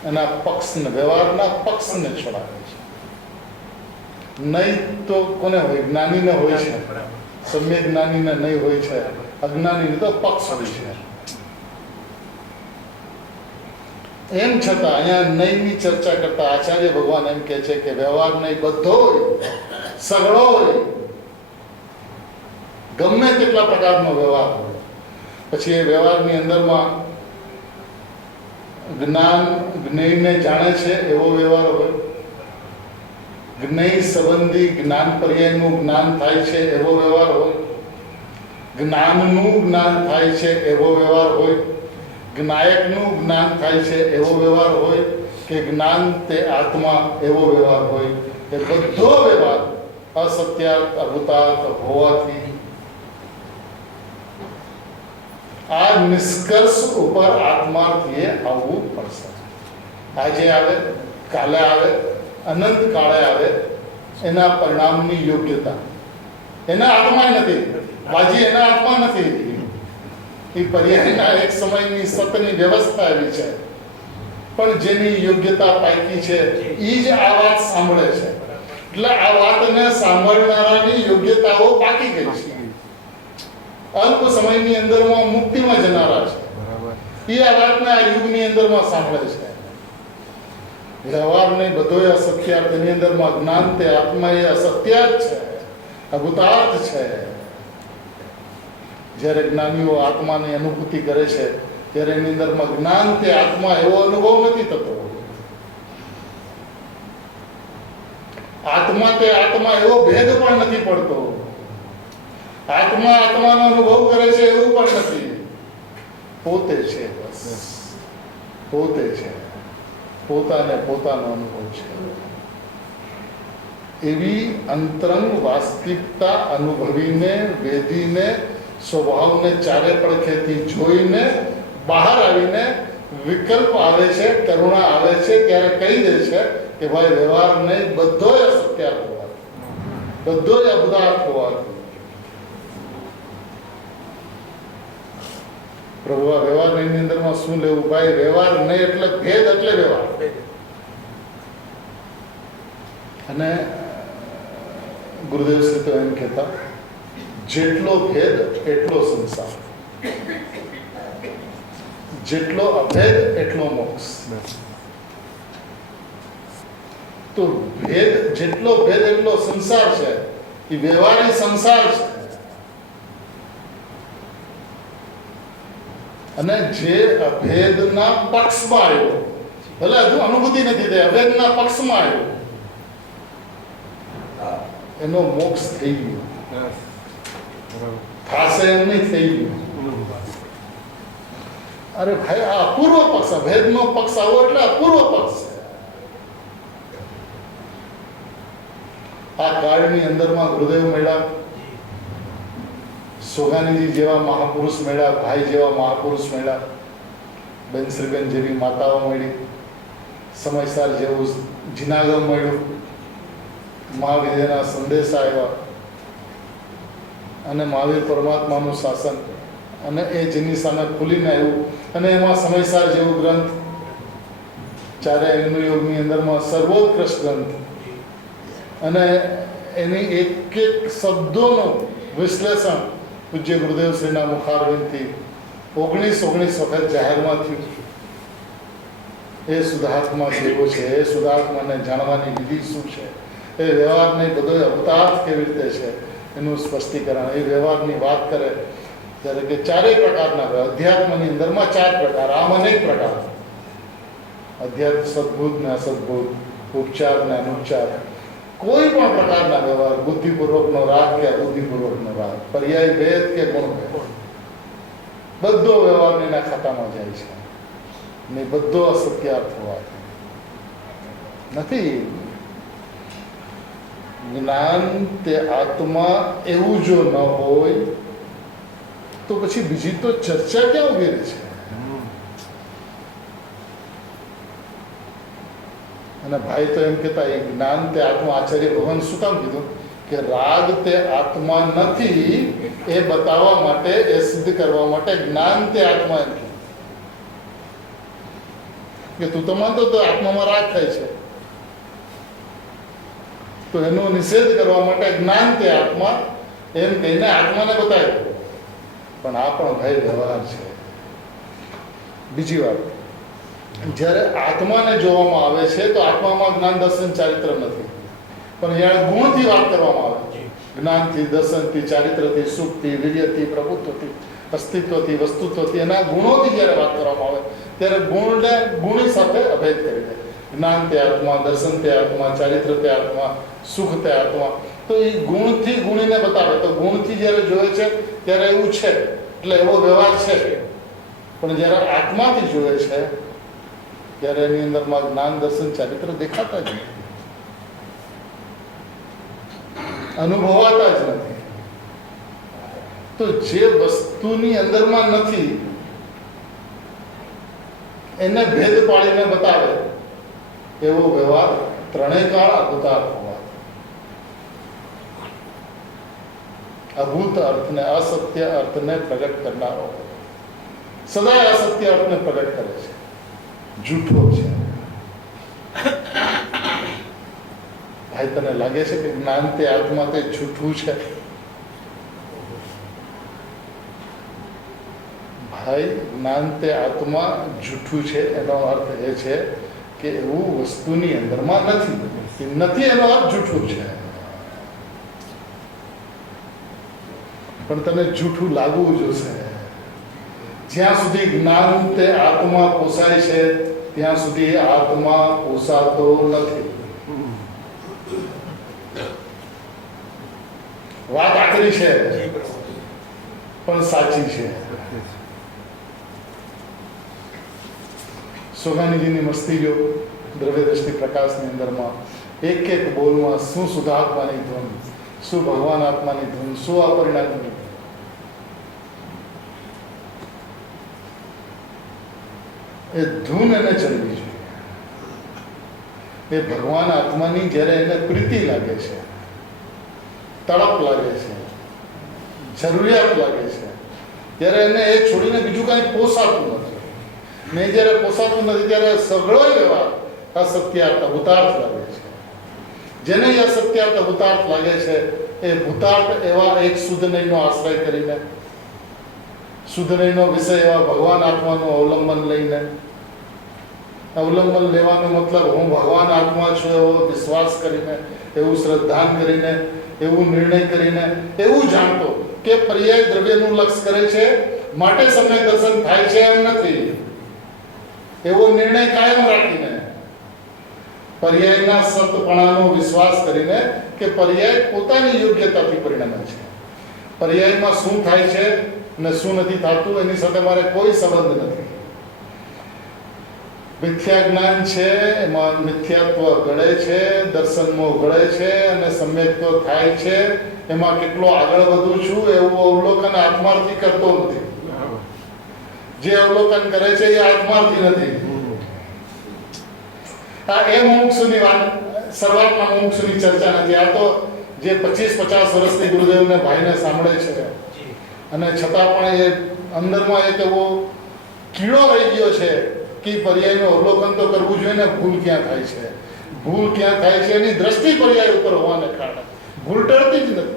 એના પક્ષને, વ્યવહારના પક્ષને છોડાવે છે. નહીં તો કોને હોય? જ્ઞાનીને હોય છે. સમ્યક જ્ઞાનીને નહીં હોય છે, અજ્ઞાનીને તો પક્ષ હોય છે. એમ છતાં અહીંયા નહીંની ચર્ચા કરતા આચાર્ય ભગવાન એમ કહે છે કે વ્યવહાર નહીં, બધો સગળો હોય, ગમે તેટલા પ્રકારનો વ્યવહાર હોય. પછી એ વ્યવહારની અંદરમાં જ્ઞાન જ્ઞેયને જાણે છે એવો વ્યવહાર હોય, જ્ઞેય સંબંધી જ્ઞાન પર્યાયનું જ્ઞાન થાય છે એવો વ્યવહાર હોય, જ્ઞાનનું જ્ઞાન થાય છે એવો વ્યવહાર હોય, જ્ઞાયકનું જ્ઞાન થાય છે એવો વ્યવહાર હોય, કે જ્ઞાન તે આત્મા એવો વ્યવહાર હોય. એ બધો વ્યવહાર અસત્યાર્થ અભૂતાર્થ હોવાથી આ નિષ્કર્ષ ઉપર આત્માર્થીએ આવવું પડશે. આજે આવે, કાલે આવે, અનંત કાળે આવે, એના પરિણામની યોગ્યતા એના હાથમાં નથી. બાજી એના હાથમાં નથી. એ પર્યાયના એક સમયની સતની વ્યવસ્થા એવી છે. પણ જેની યોગ્યતા પાકી છે એ જ આ વાત સાંભળે છે. એટલે આ વાતને સાંભળનારાની યોગ્યતાઓ પાકી ગઈ છે. અલ્પ સમયની અંદરમાં મુક્તિમાં જનારા છે. એ આ વાતને આ યુગની અંદરમાં સાંભળે છે. વ્યવહાર નહીં બધોય અસત્યાર્થ. એની અંદરમાં જ્ઞાન તે આત્મા એ અસત્યાર્થ છે, અભૂતાર્થ છે. જ્યારે જ્ઞાનીઓ આત્માની અનુભૂતિ કરે છે ત્યારે એની અંદરમાં જ્ઞાન તે આત્મા એવો અનુભવ નથી થતો. આત્મા તે આત્મા એવો ભેદ પણ નથી પડતો. આત્મા આત્માનો અનુભવ કરે છે એવું પણ નથી. પોતે છે, બસ પોતે છે. પોતાને પોતાનો અનુભવ છે. એવી અંતરંગ વાસ્તવિકતા અનુભવીને, વેદીને, સ્વભાવને ચારે પડખેથી જોઈને બહાર આવીને વિકલ્પ આવે છે, કરુણા આવે છે, ત્યારે કહી દે છે કે ભાઈ વ્યવહાર નહીં, બધોય અસત્યાર્થ હોવાથી, બધોય અબધાર્થ હોવાથી પ્રભુ આ વ્યવહારની અંદરમાં શું લેવું? ભાઈ વ્યવહાર નહીં એટલે ભેદ, એટલે વ્યવહાર. અને ગુરુદેવ શ્રી તો એમ કહેતા, જેટલો ભેદ એટલો સંસાર, જેટલો અભેદ એટલો મોક્ષ. તો ભેદ, જેટલો ભેદ એટલો સંસાર છે. એ વ્યવહારી સંસાર છે. અને જે અભેદના પક્ષમાં આવ્યો, ભલે હજુ અનુભૂતિ નથી થઈ, અભેદના પક્ષમાં આવ્યો, એનો મોક્ષ થઈ ગયો. થશે એમ નહીં, થઈ ગયું. અરે ભાઈ આ અપૂર્વ પક્ષ, અભેદનો પક્ષ આવો એટલે અપૂર્વ પક્ષ છે. આ કાળની અંદરમાં ગુરુદેવ મળ્યા, સોગાનીજી જેવા મહાપુરુષ મળ્યા, ભાઈ જેવા મહાપુરુષ મળ્યા, બેન શ્રીબેન જેવી માતાઓ મળી, સમયસાર જેવું જીનાગમ મળ્યું, મહાવીરના સંદેશા આવ્યા, અને મહાવીર પરમાત્માનું શાસન, અને એ જેની સામે ખુલીને આવ્યું, અને એમાં સમયસાર જેવું ગ્રંથ, ચારે હિન્દુ યોગની અંદરમાં સર્વોત્કૃષ્ટ ગ્રંથ, અને એની એક એક શબ્દોનું વિશ્લેષણ પૂજ્ય ગુરુદેવ શ્રીના મુખારવિંદથી 19 વખત જાહેરમાં થયું. એ શુદ્ધાત્મા કેવો છે, એ શુદ્ધાત્માને જાણવાની વિધિ શું છે, એ વ્યવહારને બધો અવતાર કેવી રીતે છે, એનું સ્પષ્ટીકરણ. એ વ્યવહારની વાત કરે ત્યારે કે ચારેય પ્રકારના અધ્યાત્મની અંદરમાં 4 પ્રકાર, આમ અનેક પ્રકાર. અધ્યાત્મ સદભૂત ને અસદભૂત, ઉપચાર ને અનુપચાર, કોઈ પણ પ્રકારના વ્યવહાર, બુદ્ધિપૂર્વકનો રાગ કે અબુદ્ધિપૂર્વકનો રાગ, પર્યાય ભેદ કે ગુણ ભેદ, બધો વ્યવહારના ખાતામાં જાય છે. ને બધો અસત્યાર્થ હોવાથી નથી. જ્ઞાન તે આત્મા એવું જો ન હોય તો પછી બીજી તો ચર્ચા ક્યાં ઉભી રહે છે? અને ભાઈ તો એમ કહેતા, એ જ્ઞાન તે આત્મા, આચાર્ય ભગવાન શું કામ કીધું કે રાગ તે આત્મા નથી એ બતાવવા માટે, એ સિદ્ધ કરવા માટે જ્ઞાન તે આત્મા એમ કીધું કે તું તો માનતો તો આત્મામાં રાગ થાય છે, તો એનો નિષેધ કરવા માટે જ્ઞાન તે આત્મા એમ કહીને આત્માને બતાવ્યું. પણ આ પણ ભાઈ વ્યવહાર છે. બીજી વાત, જ્યારે આત્માને જોવામાં આવે છે તો આત્મામાં જ્ઞાન દર્શન ચારિત્ર નથી, પણ જ્યારે ગુણથી વાત કરવામાં આવે, જ્ઞાનથી, દર્શનથી, ચારિત્રથી, સુખથી, વીર્યથી, પ્રભુત્વથી, અસ્તિત્વથી, વસ્તુત્વથી, એના ગુણોથી જ્યારે વાત કરવામાં આવે ત્યારે ગુણને ગુણી સાથે અભેદ કરી દે. જ્ઞાન તે આત્મા, દર્શન તે આત્મા, ચારિત્ર તે આત્મા, સુખ તે આત્મા. તો એ ગુણથી ગુણીને બતાવે. તો ગુણથી જ્યારે જોવે છે ત્યારે એવું છે, એટલે એવો વ્યવહાર છે. પણ જ્યારે આત્માથી જોવે છે ત્યારે એની અંદરમાં જ્ઞાન, દર્શન, ચારિત્ર દેખાતા જ નથી, અનુભવાતા જ નથી. તો જે વસ્તુ વસ્તુની અંદરમાં નથી એને ભેદ પાડીને બતાવે એવો વ્યવહાર ત્રણેય કાળ અભૂતાર્થ હોવા, અભૂત અર્થને અસત્ય અર્થને પ્રગટ કરનારો સદાય અસત્ય અર્થને પ્રગટ કરે છે, જૂઠો છે. ભાઈ તને લાગે છે કે જ્ઞાન તે આત્મા તે જૂઠું છે? ભાઈ જ્ઞાન તે આત્મા જૂઠું છે એનો અર્થ એ છે કે એવું વસ્તુની અંદરમાં નથી એનો અર્થ જૂઠું છે. પણ તને જૂઠું લાગવું જોશે. જ્યાં સુધી જ્ઞાન તે આત્મા પોસાય છે ત્યાં સુધી આત્મા પોસાતો નથી. વાત આકરી છે પણ સાચી છે. સોગાનીજીની મસ્તી જો દ્રવ્ય દ્રષ્ટિ પ્રકાશની અંદરમાં એક એક બોલમાં શું શુદ્ધાત્માની ધૂન, શું ભગવાન આત્માની ધૂન, શું અપરિણામની ધૂન. એ ધૂન એને ચડવી જોઈએ. એ ભગવાન આત્માની જ્યારે એને પ્રીતિ લાગે છે, તડપ લાગે છે, જરૂરિયાત લાગે છે, ત્યારે એને એ છોડીને બીજું કાંઈ પોસાતું નથી. ને જ્યારે પોસાતું નથી ત્યારે સઘળો વ્યવહાર અસત્યાર્થ ભૂતાર્થ લાગે છે. જેને અસત્યાર્થ ભૂતાર્થ લાગે છે એ ભૂતાર્થ એવા એક શુદ્ધ નહીંનો આશ્રય કરીને, શુદ્ધ નહીંનો વિષય એવા ભગવાન આત્માનું અવલંબન લઈને, અવલંબન લેવાનો મતલબ હું ભગવાન આત્મા છું એવો વિશ્વાસ કરીને, એવું શ્રદ્ધાન કરીને, એવું નિર્ણય કરીને, એવું જાણતો કે પર્યાય દ્રવ્યનું લક્ષ કરે છે માટે સમ્યક દર્શન થાય છે એમ નથી, એવો નિર્ણય કાયમ રાખીને, પર્યાયના સતપણાનો વિશ્વાસ કરીને કે પર્યાય પોતાની યોગ્યતાથી પરિણમે છે. પર્યાયમાં શું થાય છે ને શું નથી થતું એની સાથે મારે કોઈ સંબંધ નથી. મિથ્યા જ્ઞાન છે એમાં મિથ્યાત્વ ગળે છે, દર્શનમાં ગળે છે અને સમ્યક્ત્વ થાય છે. એમાં કેટલો આગળ વધું છું એવું અવલોકન આત્માર્થી કરતો નથી. જે અવલોકન કરે છે એ આત્માર્થી નથી. આ એ મુમુક્ષુની વાત, શરૂઆતમાં મુમુક્ષુની ચર્ચા નથી. આ તો જે 25-50 વર્ષથી ગુરુદેવને ભાઈને સાંભળે છે અને છતાં પણ એ અંદરમાં એક એવો કીડો રહી ગયો છે કે પર્યાયનું અવલોકન તો કરવું જોઈએ ને. ભૂલ ક્યાં થાય છે, ભૂલ ક્યાં થાય છે એની દ્રષ્ટિ પર્યાય ઉપર હોવાને કારણે ભૂલ ટળતી જ નથી.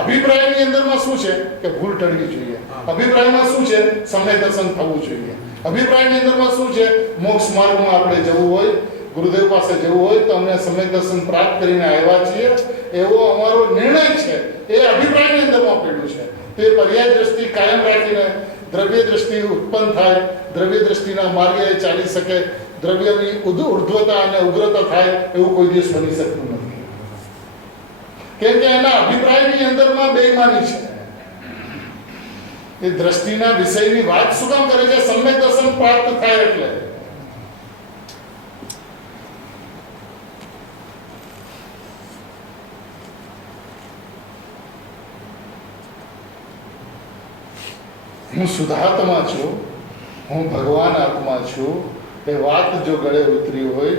અભિપ્રાયની અંદરમાં શું છે કે ભૂલ ટળવી જોઈએ. અભિપ્રાયમાં શું છે? સમ્યક દર્શન થવું જોઈએ. અભિપ્રાયની અંદરમાં શું છે? મોક્ષ માર્ગમાં આપણે જવું હોય, ગુરુદેવ પાસે જવું હોય તો અમને સમ્યક દર્શન પ્રાપ્ત કરીને આવ્યા છીએ એવો અમારો નિર્ણય છે. એ અભિપ્રાયની અંદરમાં પડ્યું છે. તે પર્યાય દ્રષ્ટિ કાયમ રાખીને દ્રવ્ય દ્રષ્ટિ ઉત્પન્ન થાય, દ્રવ્ય દ્રષ્ટિના માર્ગે ચાલી શકે, દ્રવ્યની ઉર્ધ્વતા અને ઉગ્રતા થાય એવું કોઈ દિવસ બની શકતું નથી. કેમ કે એના અભિપ્રાયની અંદરમાં બેઈમાની છે. એ દ્રષ્ટિના વિષયની વાત શું કામ કરે છે? સમ્યક દર્શન પ્રાપ્ત થાય એટલે. હું શુદ્ધાત્મા છું, હું ભગવાન આત્મા છું એ વાત જો ગળે ઉતરી હોય,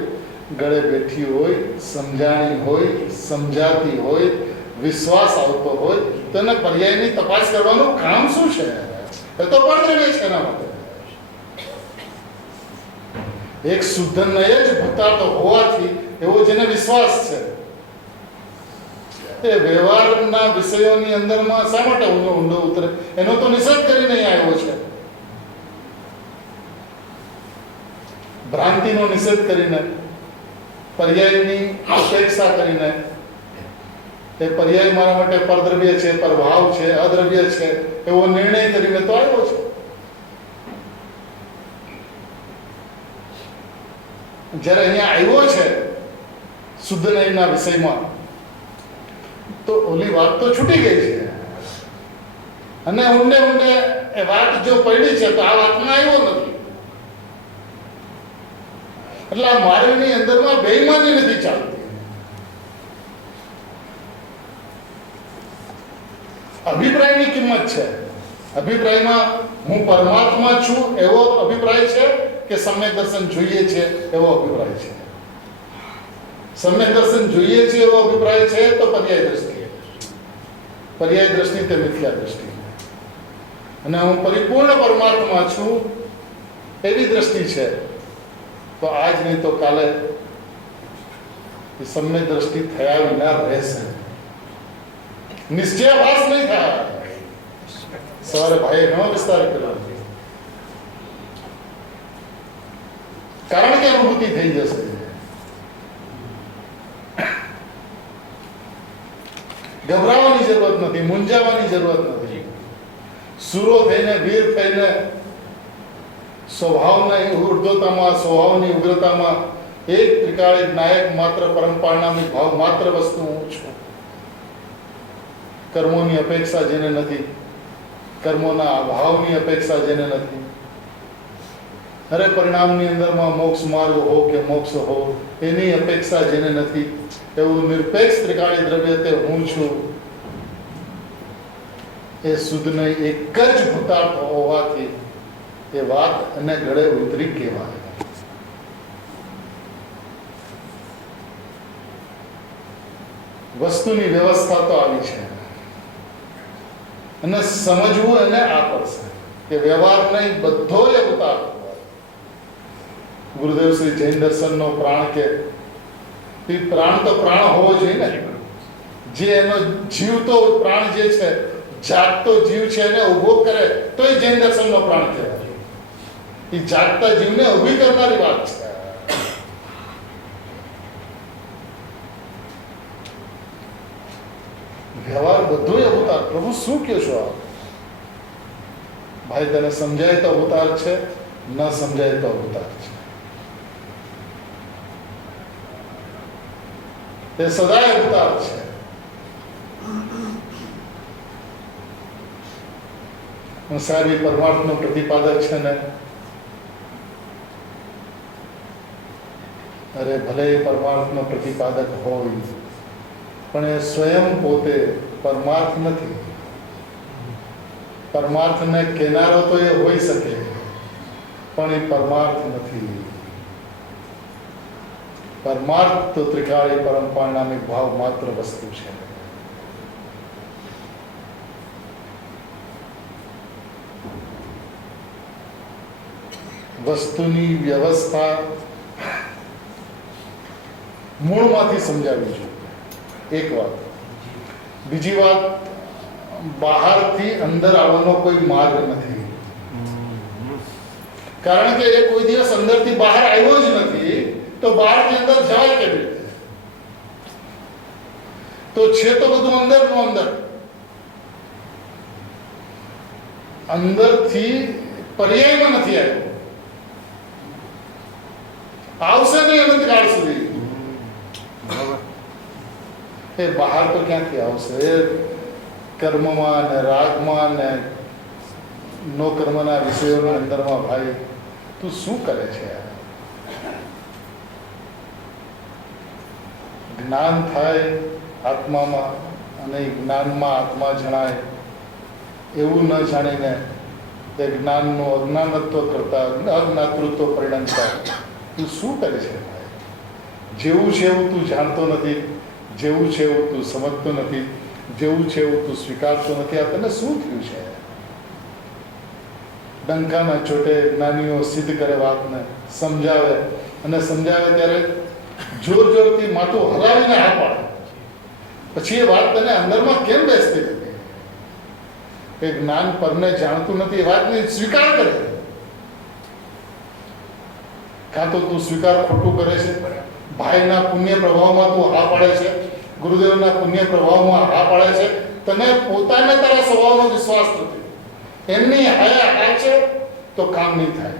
ગળે બેઠી હોય, સમજાણી હોય, સમજાતી હોય, વિશ્વાસ આવતો હોય તો એને પર્યાયની તપાસ કરવાનું કામ શું છે? એ તો પરદ્રવ્ય છે એના માટે. એક શુદ્ધ નય જ ભૂતાર્થ હોવાથી એવો જેને વિશ્વાસ છે એ વ્યવહારના વિષયોની અંદરમાં શા માટે ઊંડો ઉતરે? એનો તો નિષેધ કરીને આવ્યો છે. ભ્રાંતિનો નિષેધ કરીને, પર્યાયની અપેક્ષા કરીને, એ પર્યાય મારા માટે પરદ્રવ્ય છે, પરભાવ છે, અદ્રવ્ય છે એવો નિર્ણય કરીને તો આવ્યો છે. જ્યારે અહીંયા આવ્યો છે શુદ્ધ નયના વિષયમાં તો ઓલી વાત તો છૂટી ગઈ છે અને ઊંડે ઊંડે એ વાત જો પડી છે તો આ વાતમાં આવ્યો નથી. એટલે આ મારીની અંદરમાં બેઈમાની નથી ચાલતી. અભિપ્રાયની કિંમત છે. અભિપ્રાયમાં હું પરમાત્મા છું એવો અભિપ્રાય છે કે સમ્યક દર્શન જોઈએ છે એવો અભિપ્રાય છે? સમ્યક દર્શન જોઈએ છે એવો અભિપ્રાય છે તો પર્યાય દ્રષ્ટિ, પર્યાય દ્રષ્ટિ તે મિથ્યા દ્રષ્ટિ, અને હું પરિપૂર્ણ પરમાત્મા છું એવી દ્રષ્ટિ છે તો આજ નહીં તો કાલે સમ્યક દ્રષ્ટિ થયા વિના રહેશે, નિશ્ચયાભાસ નહીં થાય. સવારે ભાઈએ ઘણો વિસ્તાર કર્યો, કારણ કે અનુભૂતિ થઈ જશે. ગભરાવાની જરૂરત નથી, મૂંઝાવાની જરૂરત નથી. સુરો થઈને, વીર થઈને, સ્વભાવની ઉર્ધ્વતામાં, સ્વભાવની ઉગ્રતામાં એક ત્રિકાળી નાયક માત્ર પરમ પારણામી ભાવ માત્ર વસ્તુ હું છું. કર્મોની અપેક્ષા જેને નથી, કર્મોના અભાવની અપેક્ષા જેને નથી, હરે પરિણામની અંદરમાં મોક્ષ માર્ગ હો કે મોક્ષ હો એની અપેક્ષા જેને નથી, એવું નિરપેક્ષ ત્રિકાળી દ્રવ્ય તે હું છું. એ શુદ્ધને એક જ ભૂતાર્થ હોવાથી એ વાત અને ગળે ઉતરી કહેવાય. વસ્તુની વ્યવસ્થા તો આવી છે અને સમજવું એને આ પડશે કે વ્યવહાર નહીં, બધો એ ઉતાર. ગુરુદેવ શ્રી જૈન દર્શનનો પ્રાણ કે પ્રાણ તો પ્રાણ હોવો જોઈએ ને, જે એનો જીવતો પ્રાણ જે છે, જાગતો જીવ છે એને ઉભો કરે તો એ જૈન દર્શનનો પ્રાણ કહેવાય. એ જાગતા જીવને ઉભી કરનારી વાત છે. વ્યવહાર બધું અવતાર. પ્રભુ શું કહો છો આપ? ભાઈ તને સમજાય તો અવતાર છે, ન સમજાય તો અવતાર છે. તે સદાય અવતાર છે. સારી પરમાર્થનો પ્રતિપાદક છે ને, અરે ભલે પરમાર્થનો પ્રતિપાદક હોય પણ એ સ્વયં પોતે પરમાર્થ નથી. પરમાર્થને કેનારો તો એ હોઈ શકે પણ એ પરમાર્થ નથી. પરમાર્થ તો ત્રિકાળી પરમ પારણામી ભાવ માત્ર વસ્તુ છે. વસ્તુની વ્યવસ્થા મૂળમાંથી સમજાવી છે. એક વાત. બીજી વાત, બહારથી અંદર આવવાનો કોઈ માર્ગ નથી, કારણ કે એ કોઈ દિવસ અંદરથી બહાર આવ્યો જ નથી તો બહારથી અંદર જવાય કેવી રીતે? તો છે તો બધું અંદરનું અંદર. અંદરથી પર્યાયમાં નથી આવ્યો, આવશે નહીં અનંતકાળ સુધી. એ બહાર તો ક્યાંથી આવશે? એ કર્મમાં ને રાગમાં ને નો કર્મના વિષયોની અંદરમાં ભાઈ તું શું કરે છે? જ્ઞાન થાય આત્મામાં અને જ્ઞાનમાં આત્મા જણાય એવું ન જાણીને તે જ્ઞાનનું અજ્ઞાનત્વ કરતા અજ્ઞાતૃત્વ પરિણમતા તું શું કરે છે ભાઈ? જેવું છે એવું તું જાણતો નથી, જેવું છે એવું તું સમજતો નથી, જેવું છે એવું તું સ્વીકારતો નથી. આ તને શું થયું છે? ડંકાના ચોટે જ્ઞાનીઓ સિદ્ધ કરે વાતને, સમજાવે અને સમજાવે ત્યારે જોર જોરથી માથું હલાવીને હા પાડે. પછી એ વાત તને અંદરમાં કેમ બેસતી નથી? એ જ્ઞાન પરને જાણતું નથી એ વાતને સ્વીકાર કરે. કાં તો તું સ્વીકાર ખોટું કરે છે, ભાઈના પુણ્ય પ્રભાવમાં તું હા પાડે છે, ગુરુદેવના પુણ્ય પ્રભાવમાં હા પાડે છે. તને પોતાને તારા સ્વભાવનો વિશ્વાસ નથી. એમની હા હા છે તો કામ નહીં થાય.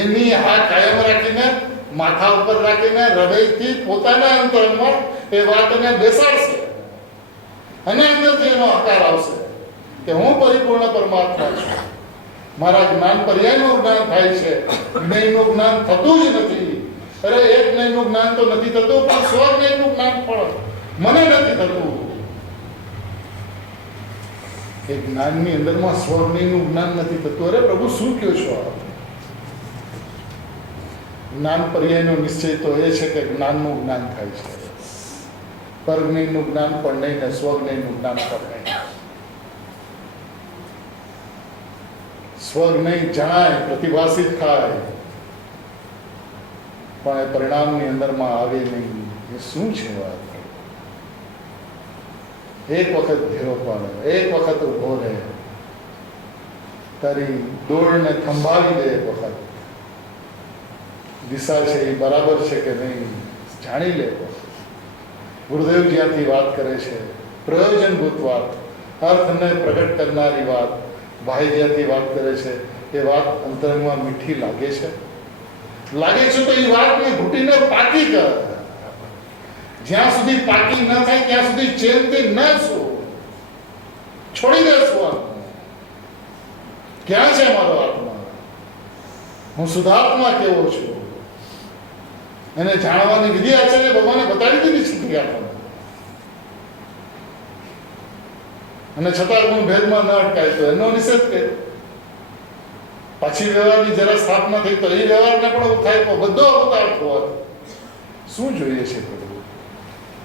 એની હા કાયમ રાખીને, માથા ઉપર રાખીને, હૃદયથી પોતાના અંતરમાં એ વાતને બેસાડશે અને અંદરથી એનો આકાર આવશે કે હું પરિપૂર્ણ પરમાત્મા છું. મારા જ્ઞાન પર્યાયનું જ્ઞાન થાય છે, જ્ઞાનનું જ્ઞાન થતું જ નથી. અરે એક જ્ઞાનનું જ્ઞાન તો નથી થતું, પણ સ્વજ્ઞાનનું જ્ઞાન પણ મને નથી થતું. કે જ્ઞાનની અંદરમાં સ્વર્ણિનું જ્ઞાન નથી થતું. અરે પ્રભુ શું કહો છો આપ? જ્ઞાન પર્યાયનો નિશ્ચય તો એ છે કે જ્ઞાનનું જ્ઞાન થાય છે. પરજ્ઞનું જ્ઞાન પણ નહીં ને સ્વજ્ઞનું જ્ઞાન પણ નહીં. સ્વજ્ઞ જણાય, પ્રતિભાષિત થાય, પણ એ પરિણામની અંદરમાં આવે નહીં. એ શું છે વાત? એક વખત ધીરો પાડે, એક વખત ઉભો રહે, તારી દોડને થંભાવી દે. એક વખત દિશા છે એ બરાબર છે કે નહીં જાણી લે. ગુરુદેવ જ્યાંથી વાત કરે છે, પ્રયોજનભૂત વાત, અર્થને પ્રગટ કરનારી વાત, ભાઈ જ્યાંથી વાત કરે છે એ વાત અંતરંગમાં મીઠી લાગે છે. લાગે છે તો એ વાતને ઘૂંટીને પાકી કર. જ્યાં સુધી પાકી ન થાય ત્યાં સુધી ચેનથી ન શું છોડી દેશું. ક્યાં છે મારો આત્મા? હું શુદ્ધાત્મા કેવો છું એને જાણવાની વિધિ આચાર્ય ભગવાને બતાવી દીધી છે આપણને. અને છતાં ગુણ ભેદમાં ન અટકાય તો એનો નિષેધ કે પછી વ્યવહારની જરા સ્થાપના થઈ તો એ વ્યવહારને પણ થાય તો બધો અવતાર હોવાથી શું જોઈએ છે?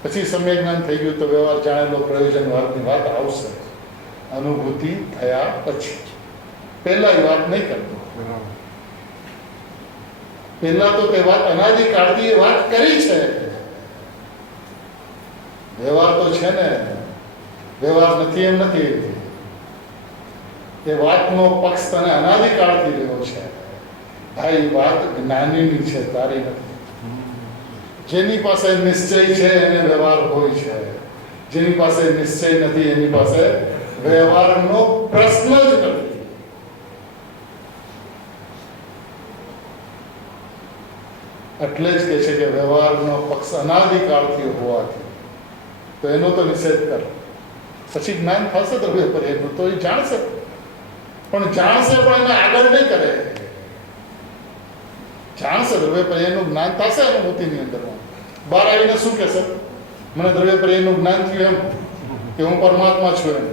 પછી સમ્યક જ્ઞાન થઈ ગયું તો વ્યવહાર જાણેલો પ્રયોજનવાદની વાત આવશે અનુભૂતિ થયા પછી. પહેલા એ વાત નહીં કરતો. પહેલા તો તે વાત અનાદિકાળથી એ વાત કરી છે. વ્યવહાર તો છે ને, વ્યવહાર નથી એમ નથી. એ વાતનો પક્ષ તને અનાદિકાળથી રહ્યો છે. ભાઈ વાત જ્ઞાનીની છે, તારી નથી. જેની પાસે નિશ્ચય છે એને વ્યવહાર હોય છે. જેની પાસે નિશ્ચય નથી એની પાસે વ્યવહારનો પ્રશ્ન જ નથી. એટલે જ કે છે કે વ્યવહારનો પક્ષ અનાદિકાળથી હોવાથી તો એનો તો નિષેધ કર. પછી જ્ઞાન થશે દ્રવ્ય પર્યાયનું તો એ જાણશે, પણ જાણશે પણ એને આગળ નહીં કરે. જાણશે દ્રવ્ય પર્યાયનું જ્ઞાન થશે અનુભૂતિની અંદરમાં. બહાર આવીને શું કહેશે? મને દ્રવ્ય પર્યાયનું જ્ઞાન થયું એમ કે હું પરમાત્મા છું એમ.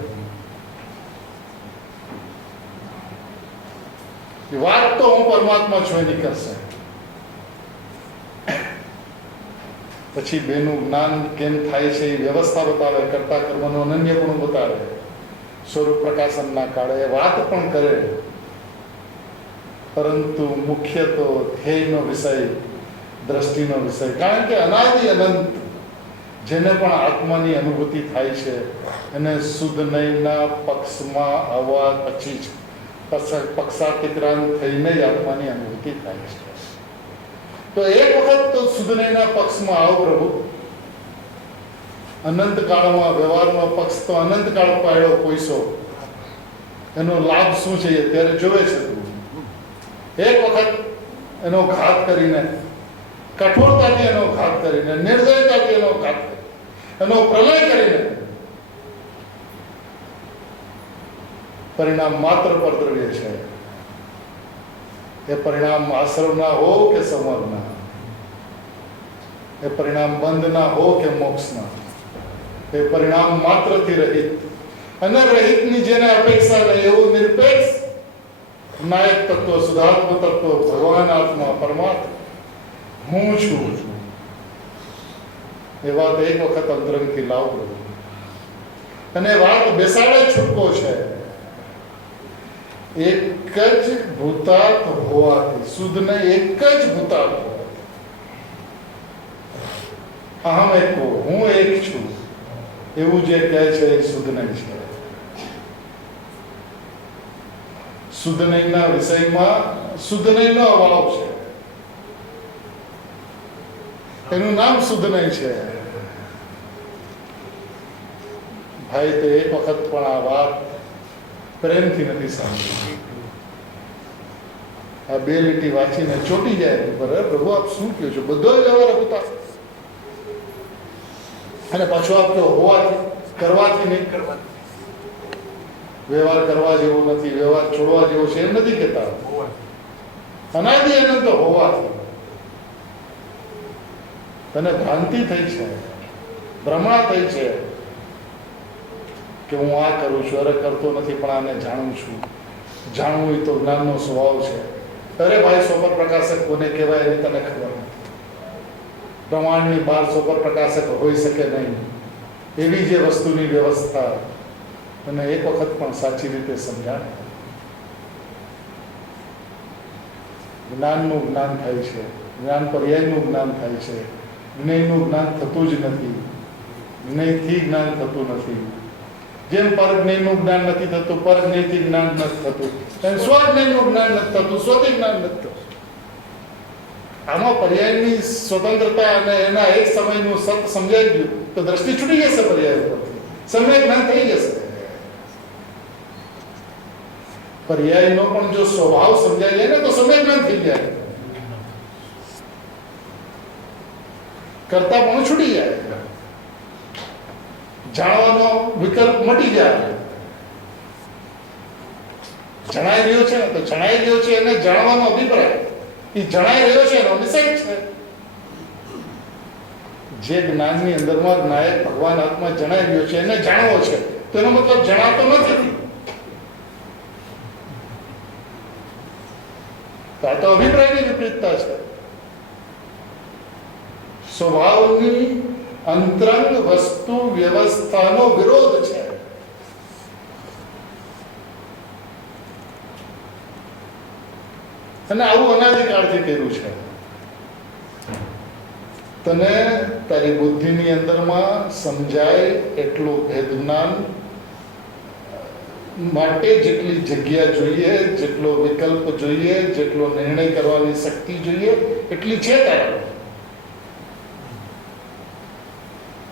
વાત તો હું પરમાત્મા છું એની કરશે. પછી બેનું જ્ઞાન કેમ થાય છે એ વ્યવસ્થા બતાવે, કરતા કર્મનું અનન્યપણું બતાવે, સ્વરૂપ પ્રકાશનના કાળે વાત પણ કરે. પરંતુ મુખ્ય તો ધ્યેયનો વિષય, દ્રષ્ટિનો વિષય. કારણ કે અનાદિ અનંત જેને પણ આત્માની અનુભૂતિ થાય છે એને શુદ્ધ નયના પક્ષમાં આવવા પછી જ પક્ષાતિક્રાંત થઈને જ આત્માની અનુભૂતિ થાય છે. તો એક વખત તો શુદ્ધનયના પક્ષમાં આવો પ્રભુ. અનંતકાળમાં વ્યવહારનો પક્ષ તો અનંતકાળ પાડ્યો કોઈસો. એનો લાભ શું છે ત્યારે જોવે છે તું. એક વખત એનો ઘાત કરીને, કઠોરતાથી એનો ઘાત કરીને, નિર્દયતાથી એનો ઘાત કરીને, એનો પ્રલય કરીને પરિણામ માત્ર પરદ્રવ્ય છે. એ પરિણામ આશ્રમના હો કે સંવરના, એ પરિણામ બંધના હો કે મોક્ષના, એ પરિણામ માત્રથી રહિત અને રહિતની જેને અપેક્ષા નહીં એવું નિરપેક્ષ નાયક તત્વ, શુદ્ધાત્મ તત્વ, ભગવાન આત્મા, પરમાત્મા હું છું. એ વાત એક વખત અંતરંગથી લાવ પ્રભુ. અને વાત બેસાડે છૂટકો છે. એક જ ભૂતાર્થ હોવાથી, શુદ્ધને એક જ ભૂતાર્થ હોવાથી, અહમ એકો, હું એક છું એવું જે કહે છે એ શુદ્ધ નહીં છે. શુદ્ધ નહીંના વિષયમાં શુદ્ધ નહીંનો અભાવ છે. એનું નામ શુદ્ધ નહીં છે. ભાઈ તે એક વખત પણ આ વાત પ્રેમથી નથી સાંભળી. આ બે લીટી વાંચીને ચોટી જાય બરાબર. પ્રભુ આપ શું કહો છો? બધો વ્યવહાર હોતા અને પાછો આપ તો હોવાથી, કરવાથી નહીં. કરવાથી વ્યવહાર કરવા જેવો નથી, વ્યવહાર છોડવા જેવો છે એમ નથી કહેતા. અનાદિ અનંત હોવાથી તને ભ્રાંતિ થઈ છે, ભ્રમણા થઈ છે. કે હું આ કરું છું, અરે કરતો નથી પણ આને જાણું છું. જાણવું એ તો જ્ઞાનનો સ્વભાવ છે. અરે ભાઈ, સોપર પ્રકાશક કોને કહેવાય એની તને ખબર નથી. પ્રમાણની બહાર સોપર પ્રકાશક હોઈ શકે નહીં. એવી જે વસ્તુની વ્યવસ્થા અને એક વખત પણ સાચી રીતે સમજાય. જ્ઞાનનું જ્ઞાન થાય છે, જ્ઞાન પર્યાયનું જ્ઞાન થાય છે. જ્ઞેયનું જ્ઞાન થતું જ નથી, જ્ઞેયથી જ્ઞાન થતું નથી. જેમ પરજ્ઞેયનું જ્ઞાન નથી થતું, પરજ્ઞેયથી જ્ઞાન નથી થતું, એમ સ્વજ્ઞેયનું જ્ઞાન નથી થતું, સ્વથી જ્ઞાન નથી થતું. આમાં પર્યાયની સ્વતંત્રતા અને એના એક સમયનું સત સમજાઈ ગયું તો દ્રષ્ટિ છૂટી જશે પર્યાય પરથી, સમય જ્ઞાન થઈ જશે. પર્યાયનો પણ જો સ્વભાવ સમજાઈ જાય ને તો સમય જ્ઞાન થઈ જાય, કરતા પણ છૂટી જાય, જાણવાનો વિકલ્પ મટી જાય. જણાઈ રહ્યો છે ને તો જણાઈ રહ્યો છે એને જાણવાનો અભિપ્રાય, એ જણાઈ રહ્યો છે એનો નિષેધ છે. જે જ્ઞાનની અંદરમાં નાયક ભગવાન આત્મા જણાઈ રહ્યો છે એને જાણવો છે તો એનો મતલબ જણાતો નથી. આ તો અભિપ્રાયની વિપરીતતા છે. સ્વભાવની અંતરંગ વસ્તુ વ્યવસ્થાનો વિરોધ છે. અને આવું અનાદિકાળથી કર્યું છે. તને તારી બુદ્ધિની અંદરમાં સમજાય એટલું ભેદ જ્ઞાન માટે જેટલી જગ્યા જોઈએ, જેટલો વિકલ્પ જોઈએ, જેટલો નિર્ણય કરવાની શક્તિ જોઈએ એટલી છે તારા.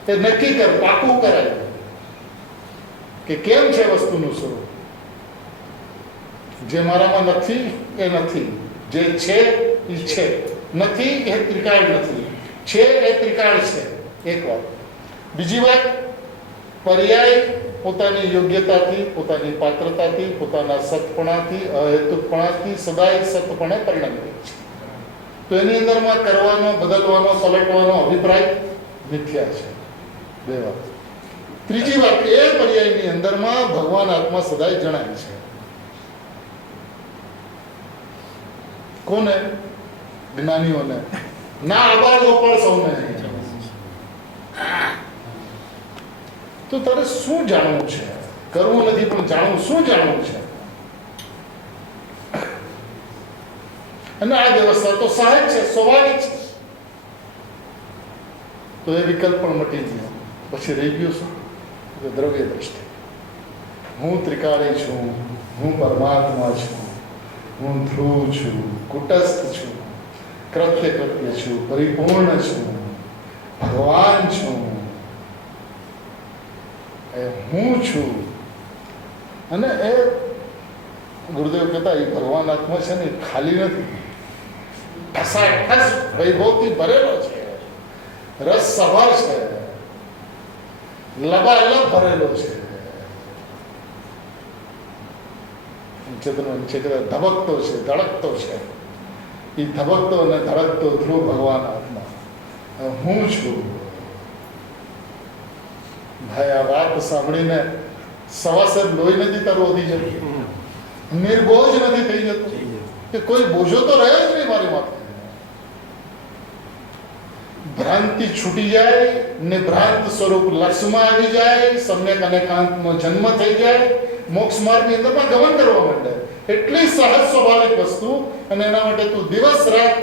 એ નક્કી કર, પાકું કરાય કે કેમ છે વસ્તુનું સ્વરૂપ. જે મારામાં નથી એ નથી, જે છે એ છે, નથી એ ત્રિકાળ નથી, છે એ ત્રિકાળ છે. એક વાત. બીજી વાત, પર્યાય પોતાની યોગ્યતાથી, પોતાની પાત્રતાથી, પોતાના સતપણાથી, અહેતુકપણાથી સદાય સતપણે પરિણમે છે. તો એની અંદરમાં કરવાનો, બદલવાનો, પલટવાનો અભિપ્રાય મિથ્યા છે. બે વાત. ત્રીજી વાત, એ પર્યાયની અંદરમાં ભગવાન આત્મા સદાય જણાય છે. કોને? જ્ઞાનીઓને. ના આબાદો પણ સૌને. તો તારે શું જાણવું છે? કરવું નથી પણ જાણવું, શું જાણવું છે? અને આ વ્યવસ્થા તો સહજ છે, સ્વાભાવિક છે. તો એ વિકલ્પ પણ મટી ગયો. પછી રહી ગયું શું? દ્રવ્ય દ્રષ્ટિ. હું ત્રિકાળી છું, હું પરમાત્મા છું, હું ધ્રુવ છું, કુટસ્થ છું, કૃત્ય છું, પરિપૂર્ણ છું, ભગવાન છું, એ હું છું. અને એ ગુરુદેવ કહેતા એ ભગવાન આત્મા છે ને ખાલી નથી, ઠસાઠસ વૈભવથી ભરેલો છે, રસ સભર છે, લબાલબ ભરેલો છે. નીચે ધબકતો છે, ધડકતો છે. એ ધબકતો અને ધડકતો ધ્રુવ ભગવાન આત્મા હું છું. ભાઈ, આ વાત સાંભળીને સવાસર લોહી નથી તારું વધી જતું, નિર્બોજ નથી થઈ જતું કે કોઈ બોજો તો રહ્યો જ નહીં મારી માથે. ભ્રાંતિ છૂટી જાય, નિભ્રાંત સ્વરૂપ લક્ષમાં આવી જાય, સમ્યક અનેકાંતનો જન્મ થઈ જાય, મોક્ષ માર્ગની અંદરમાં ગમન કરવા માંડે. એટલી સહજ સ્વાભાવિક વસ્તુ, અને એના માટે તું દિવસ રાત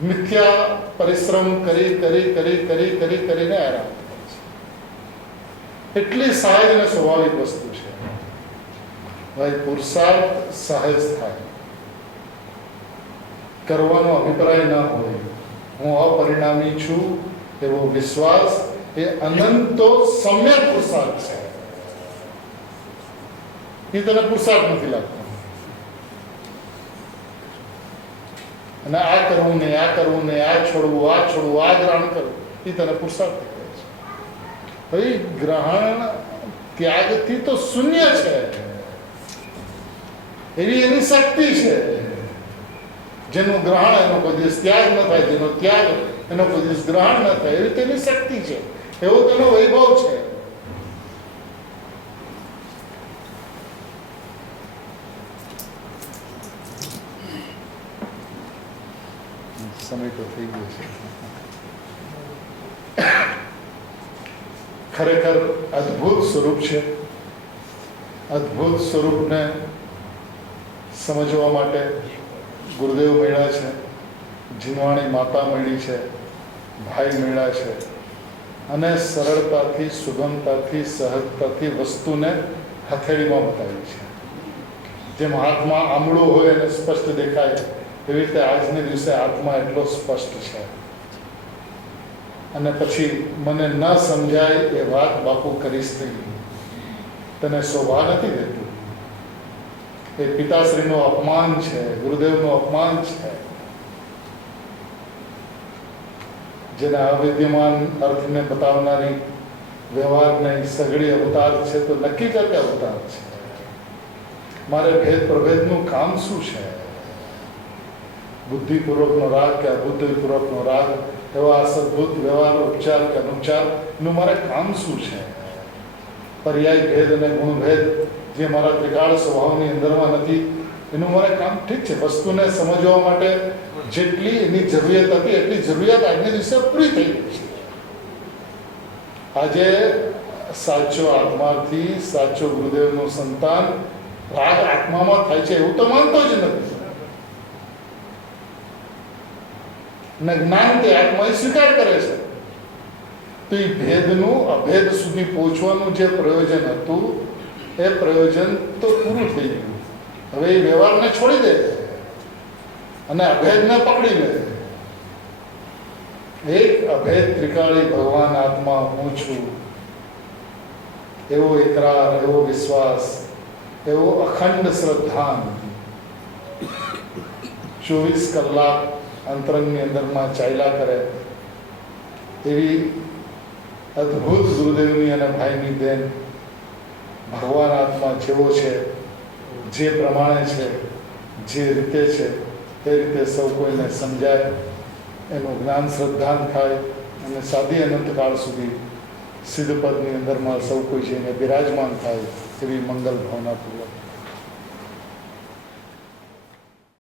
મિથ્યા પરિશ્રમ કરી કરી કરી કરી કરી કરીને આરામ. એટલી સહજ અને સ્વાભાવિક વસ્તુ છે. ભાઈ, પુરુષાર્થ સહજ થાય, કરવાનો અભિપ્રાય ના હોય. હું અપરિણામી છું એવો વિશ્વાસ એ અનંતો સમ્યક પુરુષાર્થ છે. એ તને પુરુષાર્થ નથી લાગતો. અને આ કરવું ને આ કરવું ને આ છોડવું, આ છોડવું, આ ગ્રહણ કરવું, એ તને પુરુષાર્થ કહે છે. ભાઈ, ગ્રહણ ત્યાગથી તો શૂન્ય છે, એવી એની શક્તિ છે. જેનું ગ્રહણ એનો કોઈ દિવસ ત્યાગ ન થાય, જેનો ત્યાગ એનો કોઈ દિવસ ગ્રહણ ન થાય, એવી તેની શક્તિ છે, એવો તેનો વૈભવ છે. સમય તો થઈ ગયો છે. ખરેખર અદ્ભુત સ્વરૂપ છે. અદ્ભુત સ્વરૂપને સમજવા માટે ગુરુદેવ મળ્યા છે, જીનવાણી માતા મળી છે, ભાઈ મળ્યા છે અને સરળતાથી, સુગમતાથી, સહજતાથી વસ્તુને હથેળીમાં બતાવી છે. જેમ હાથમાં આમળું હોય અને સ્પષ્ટ દેખાય એવી રીતે આજને દિવસે આત્મા એટલો સ્પષ્ટ છે. અને પછી મને ન સમજાય એ વાત બાપુ કરીશ નહીં, તને શોભા નથી દેતું. એ પિતાશ્રીનું અપમાન છે, ગુરુદેવનું અપમાન છે. જેના અવિદ્યમાન અર્થને બતાવનારી વ્યવહારને સઘળી અવતાર છે તો નક્કી કરકે અવતાર છે. મારે ભેદ પ્રભેદનું કામ શું છે? બુદ્ધિપૂર્વકનો રાગ કે અબુદ્ધિપૂર્વકનો રાગ, એવા સદભુત વ્યવહાર, ઉપચાર કે અનુપચારનું મારે કામ શું છે? પર્યાય ભેદ અને ગુણભેદ જે મારા ત્રિકાળ સ્વભાવની અંદરમાં નથી, એનું મારે કામ ઠીક છે. વસ્તુને સમજવા માટે જેટલી એની જરૂરિયાત હતી એટલી જરૂરિયાત આજના દિવસે પૂરી થઈ ગઈ છે. આજે સાચો આત્માથી સાચો ગુરુદેવનું સંતાન રાગ આત્મામાં થાય છે એવું તો માનતો જ નથી. ને જ્ઞાન તે આત્મા સ્વીકાર કરે છે. તો એ ભેદનું અભેદ સુધી પહોંચવાનું જે પ્રયોજન હતું એ પ્રયોજન તો પૂરું થઈ ગયું. હવે એ વ્યવહારને છોડી દે અને અભેદને પકડી લે. એક અભેદ ત્રિકાળી ભગવાન આત્મા હું છું એવો એકરાર, એવો વિશ્વાસ, એવો અખંડ શ્રદ્ધાન 24 કલાક અંતરંગની અંદરમાં ચાલ્યા કરે એવી અદ્ભુત ગુરુદેવની અને ભાઈની દેન. ભગવાન આત્મા જેવો છે, જે પ્રમાણે છે, જે રીતે છે તે રીતે સૌ કોઈને સમજાય, એનું જ્ઞાન શ્રદ્ધાન થાય અને સાદી અનંતકાળ સુધી સિદ્ધપદની અંદરમાં સૌ કોઈ જઈને બિરાજમાન થાય એવી મંગલ ભાવનાપૂર્વક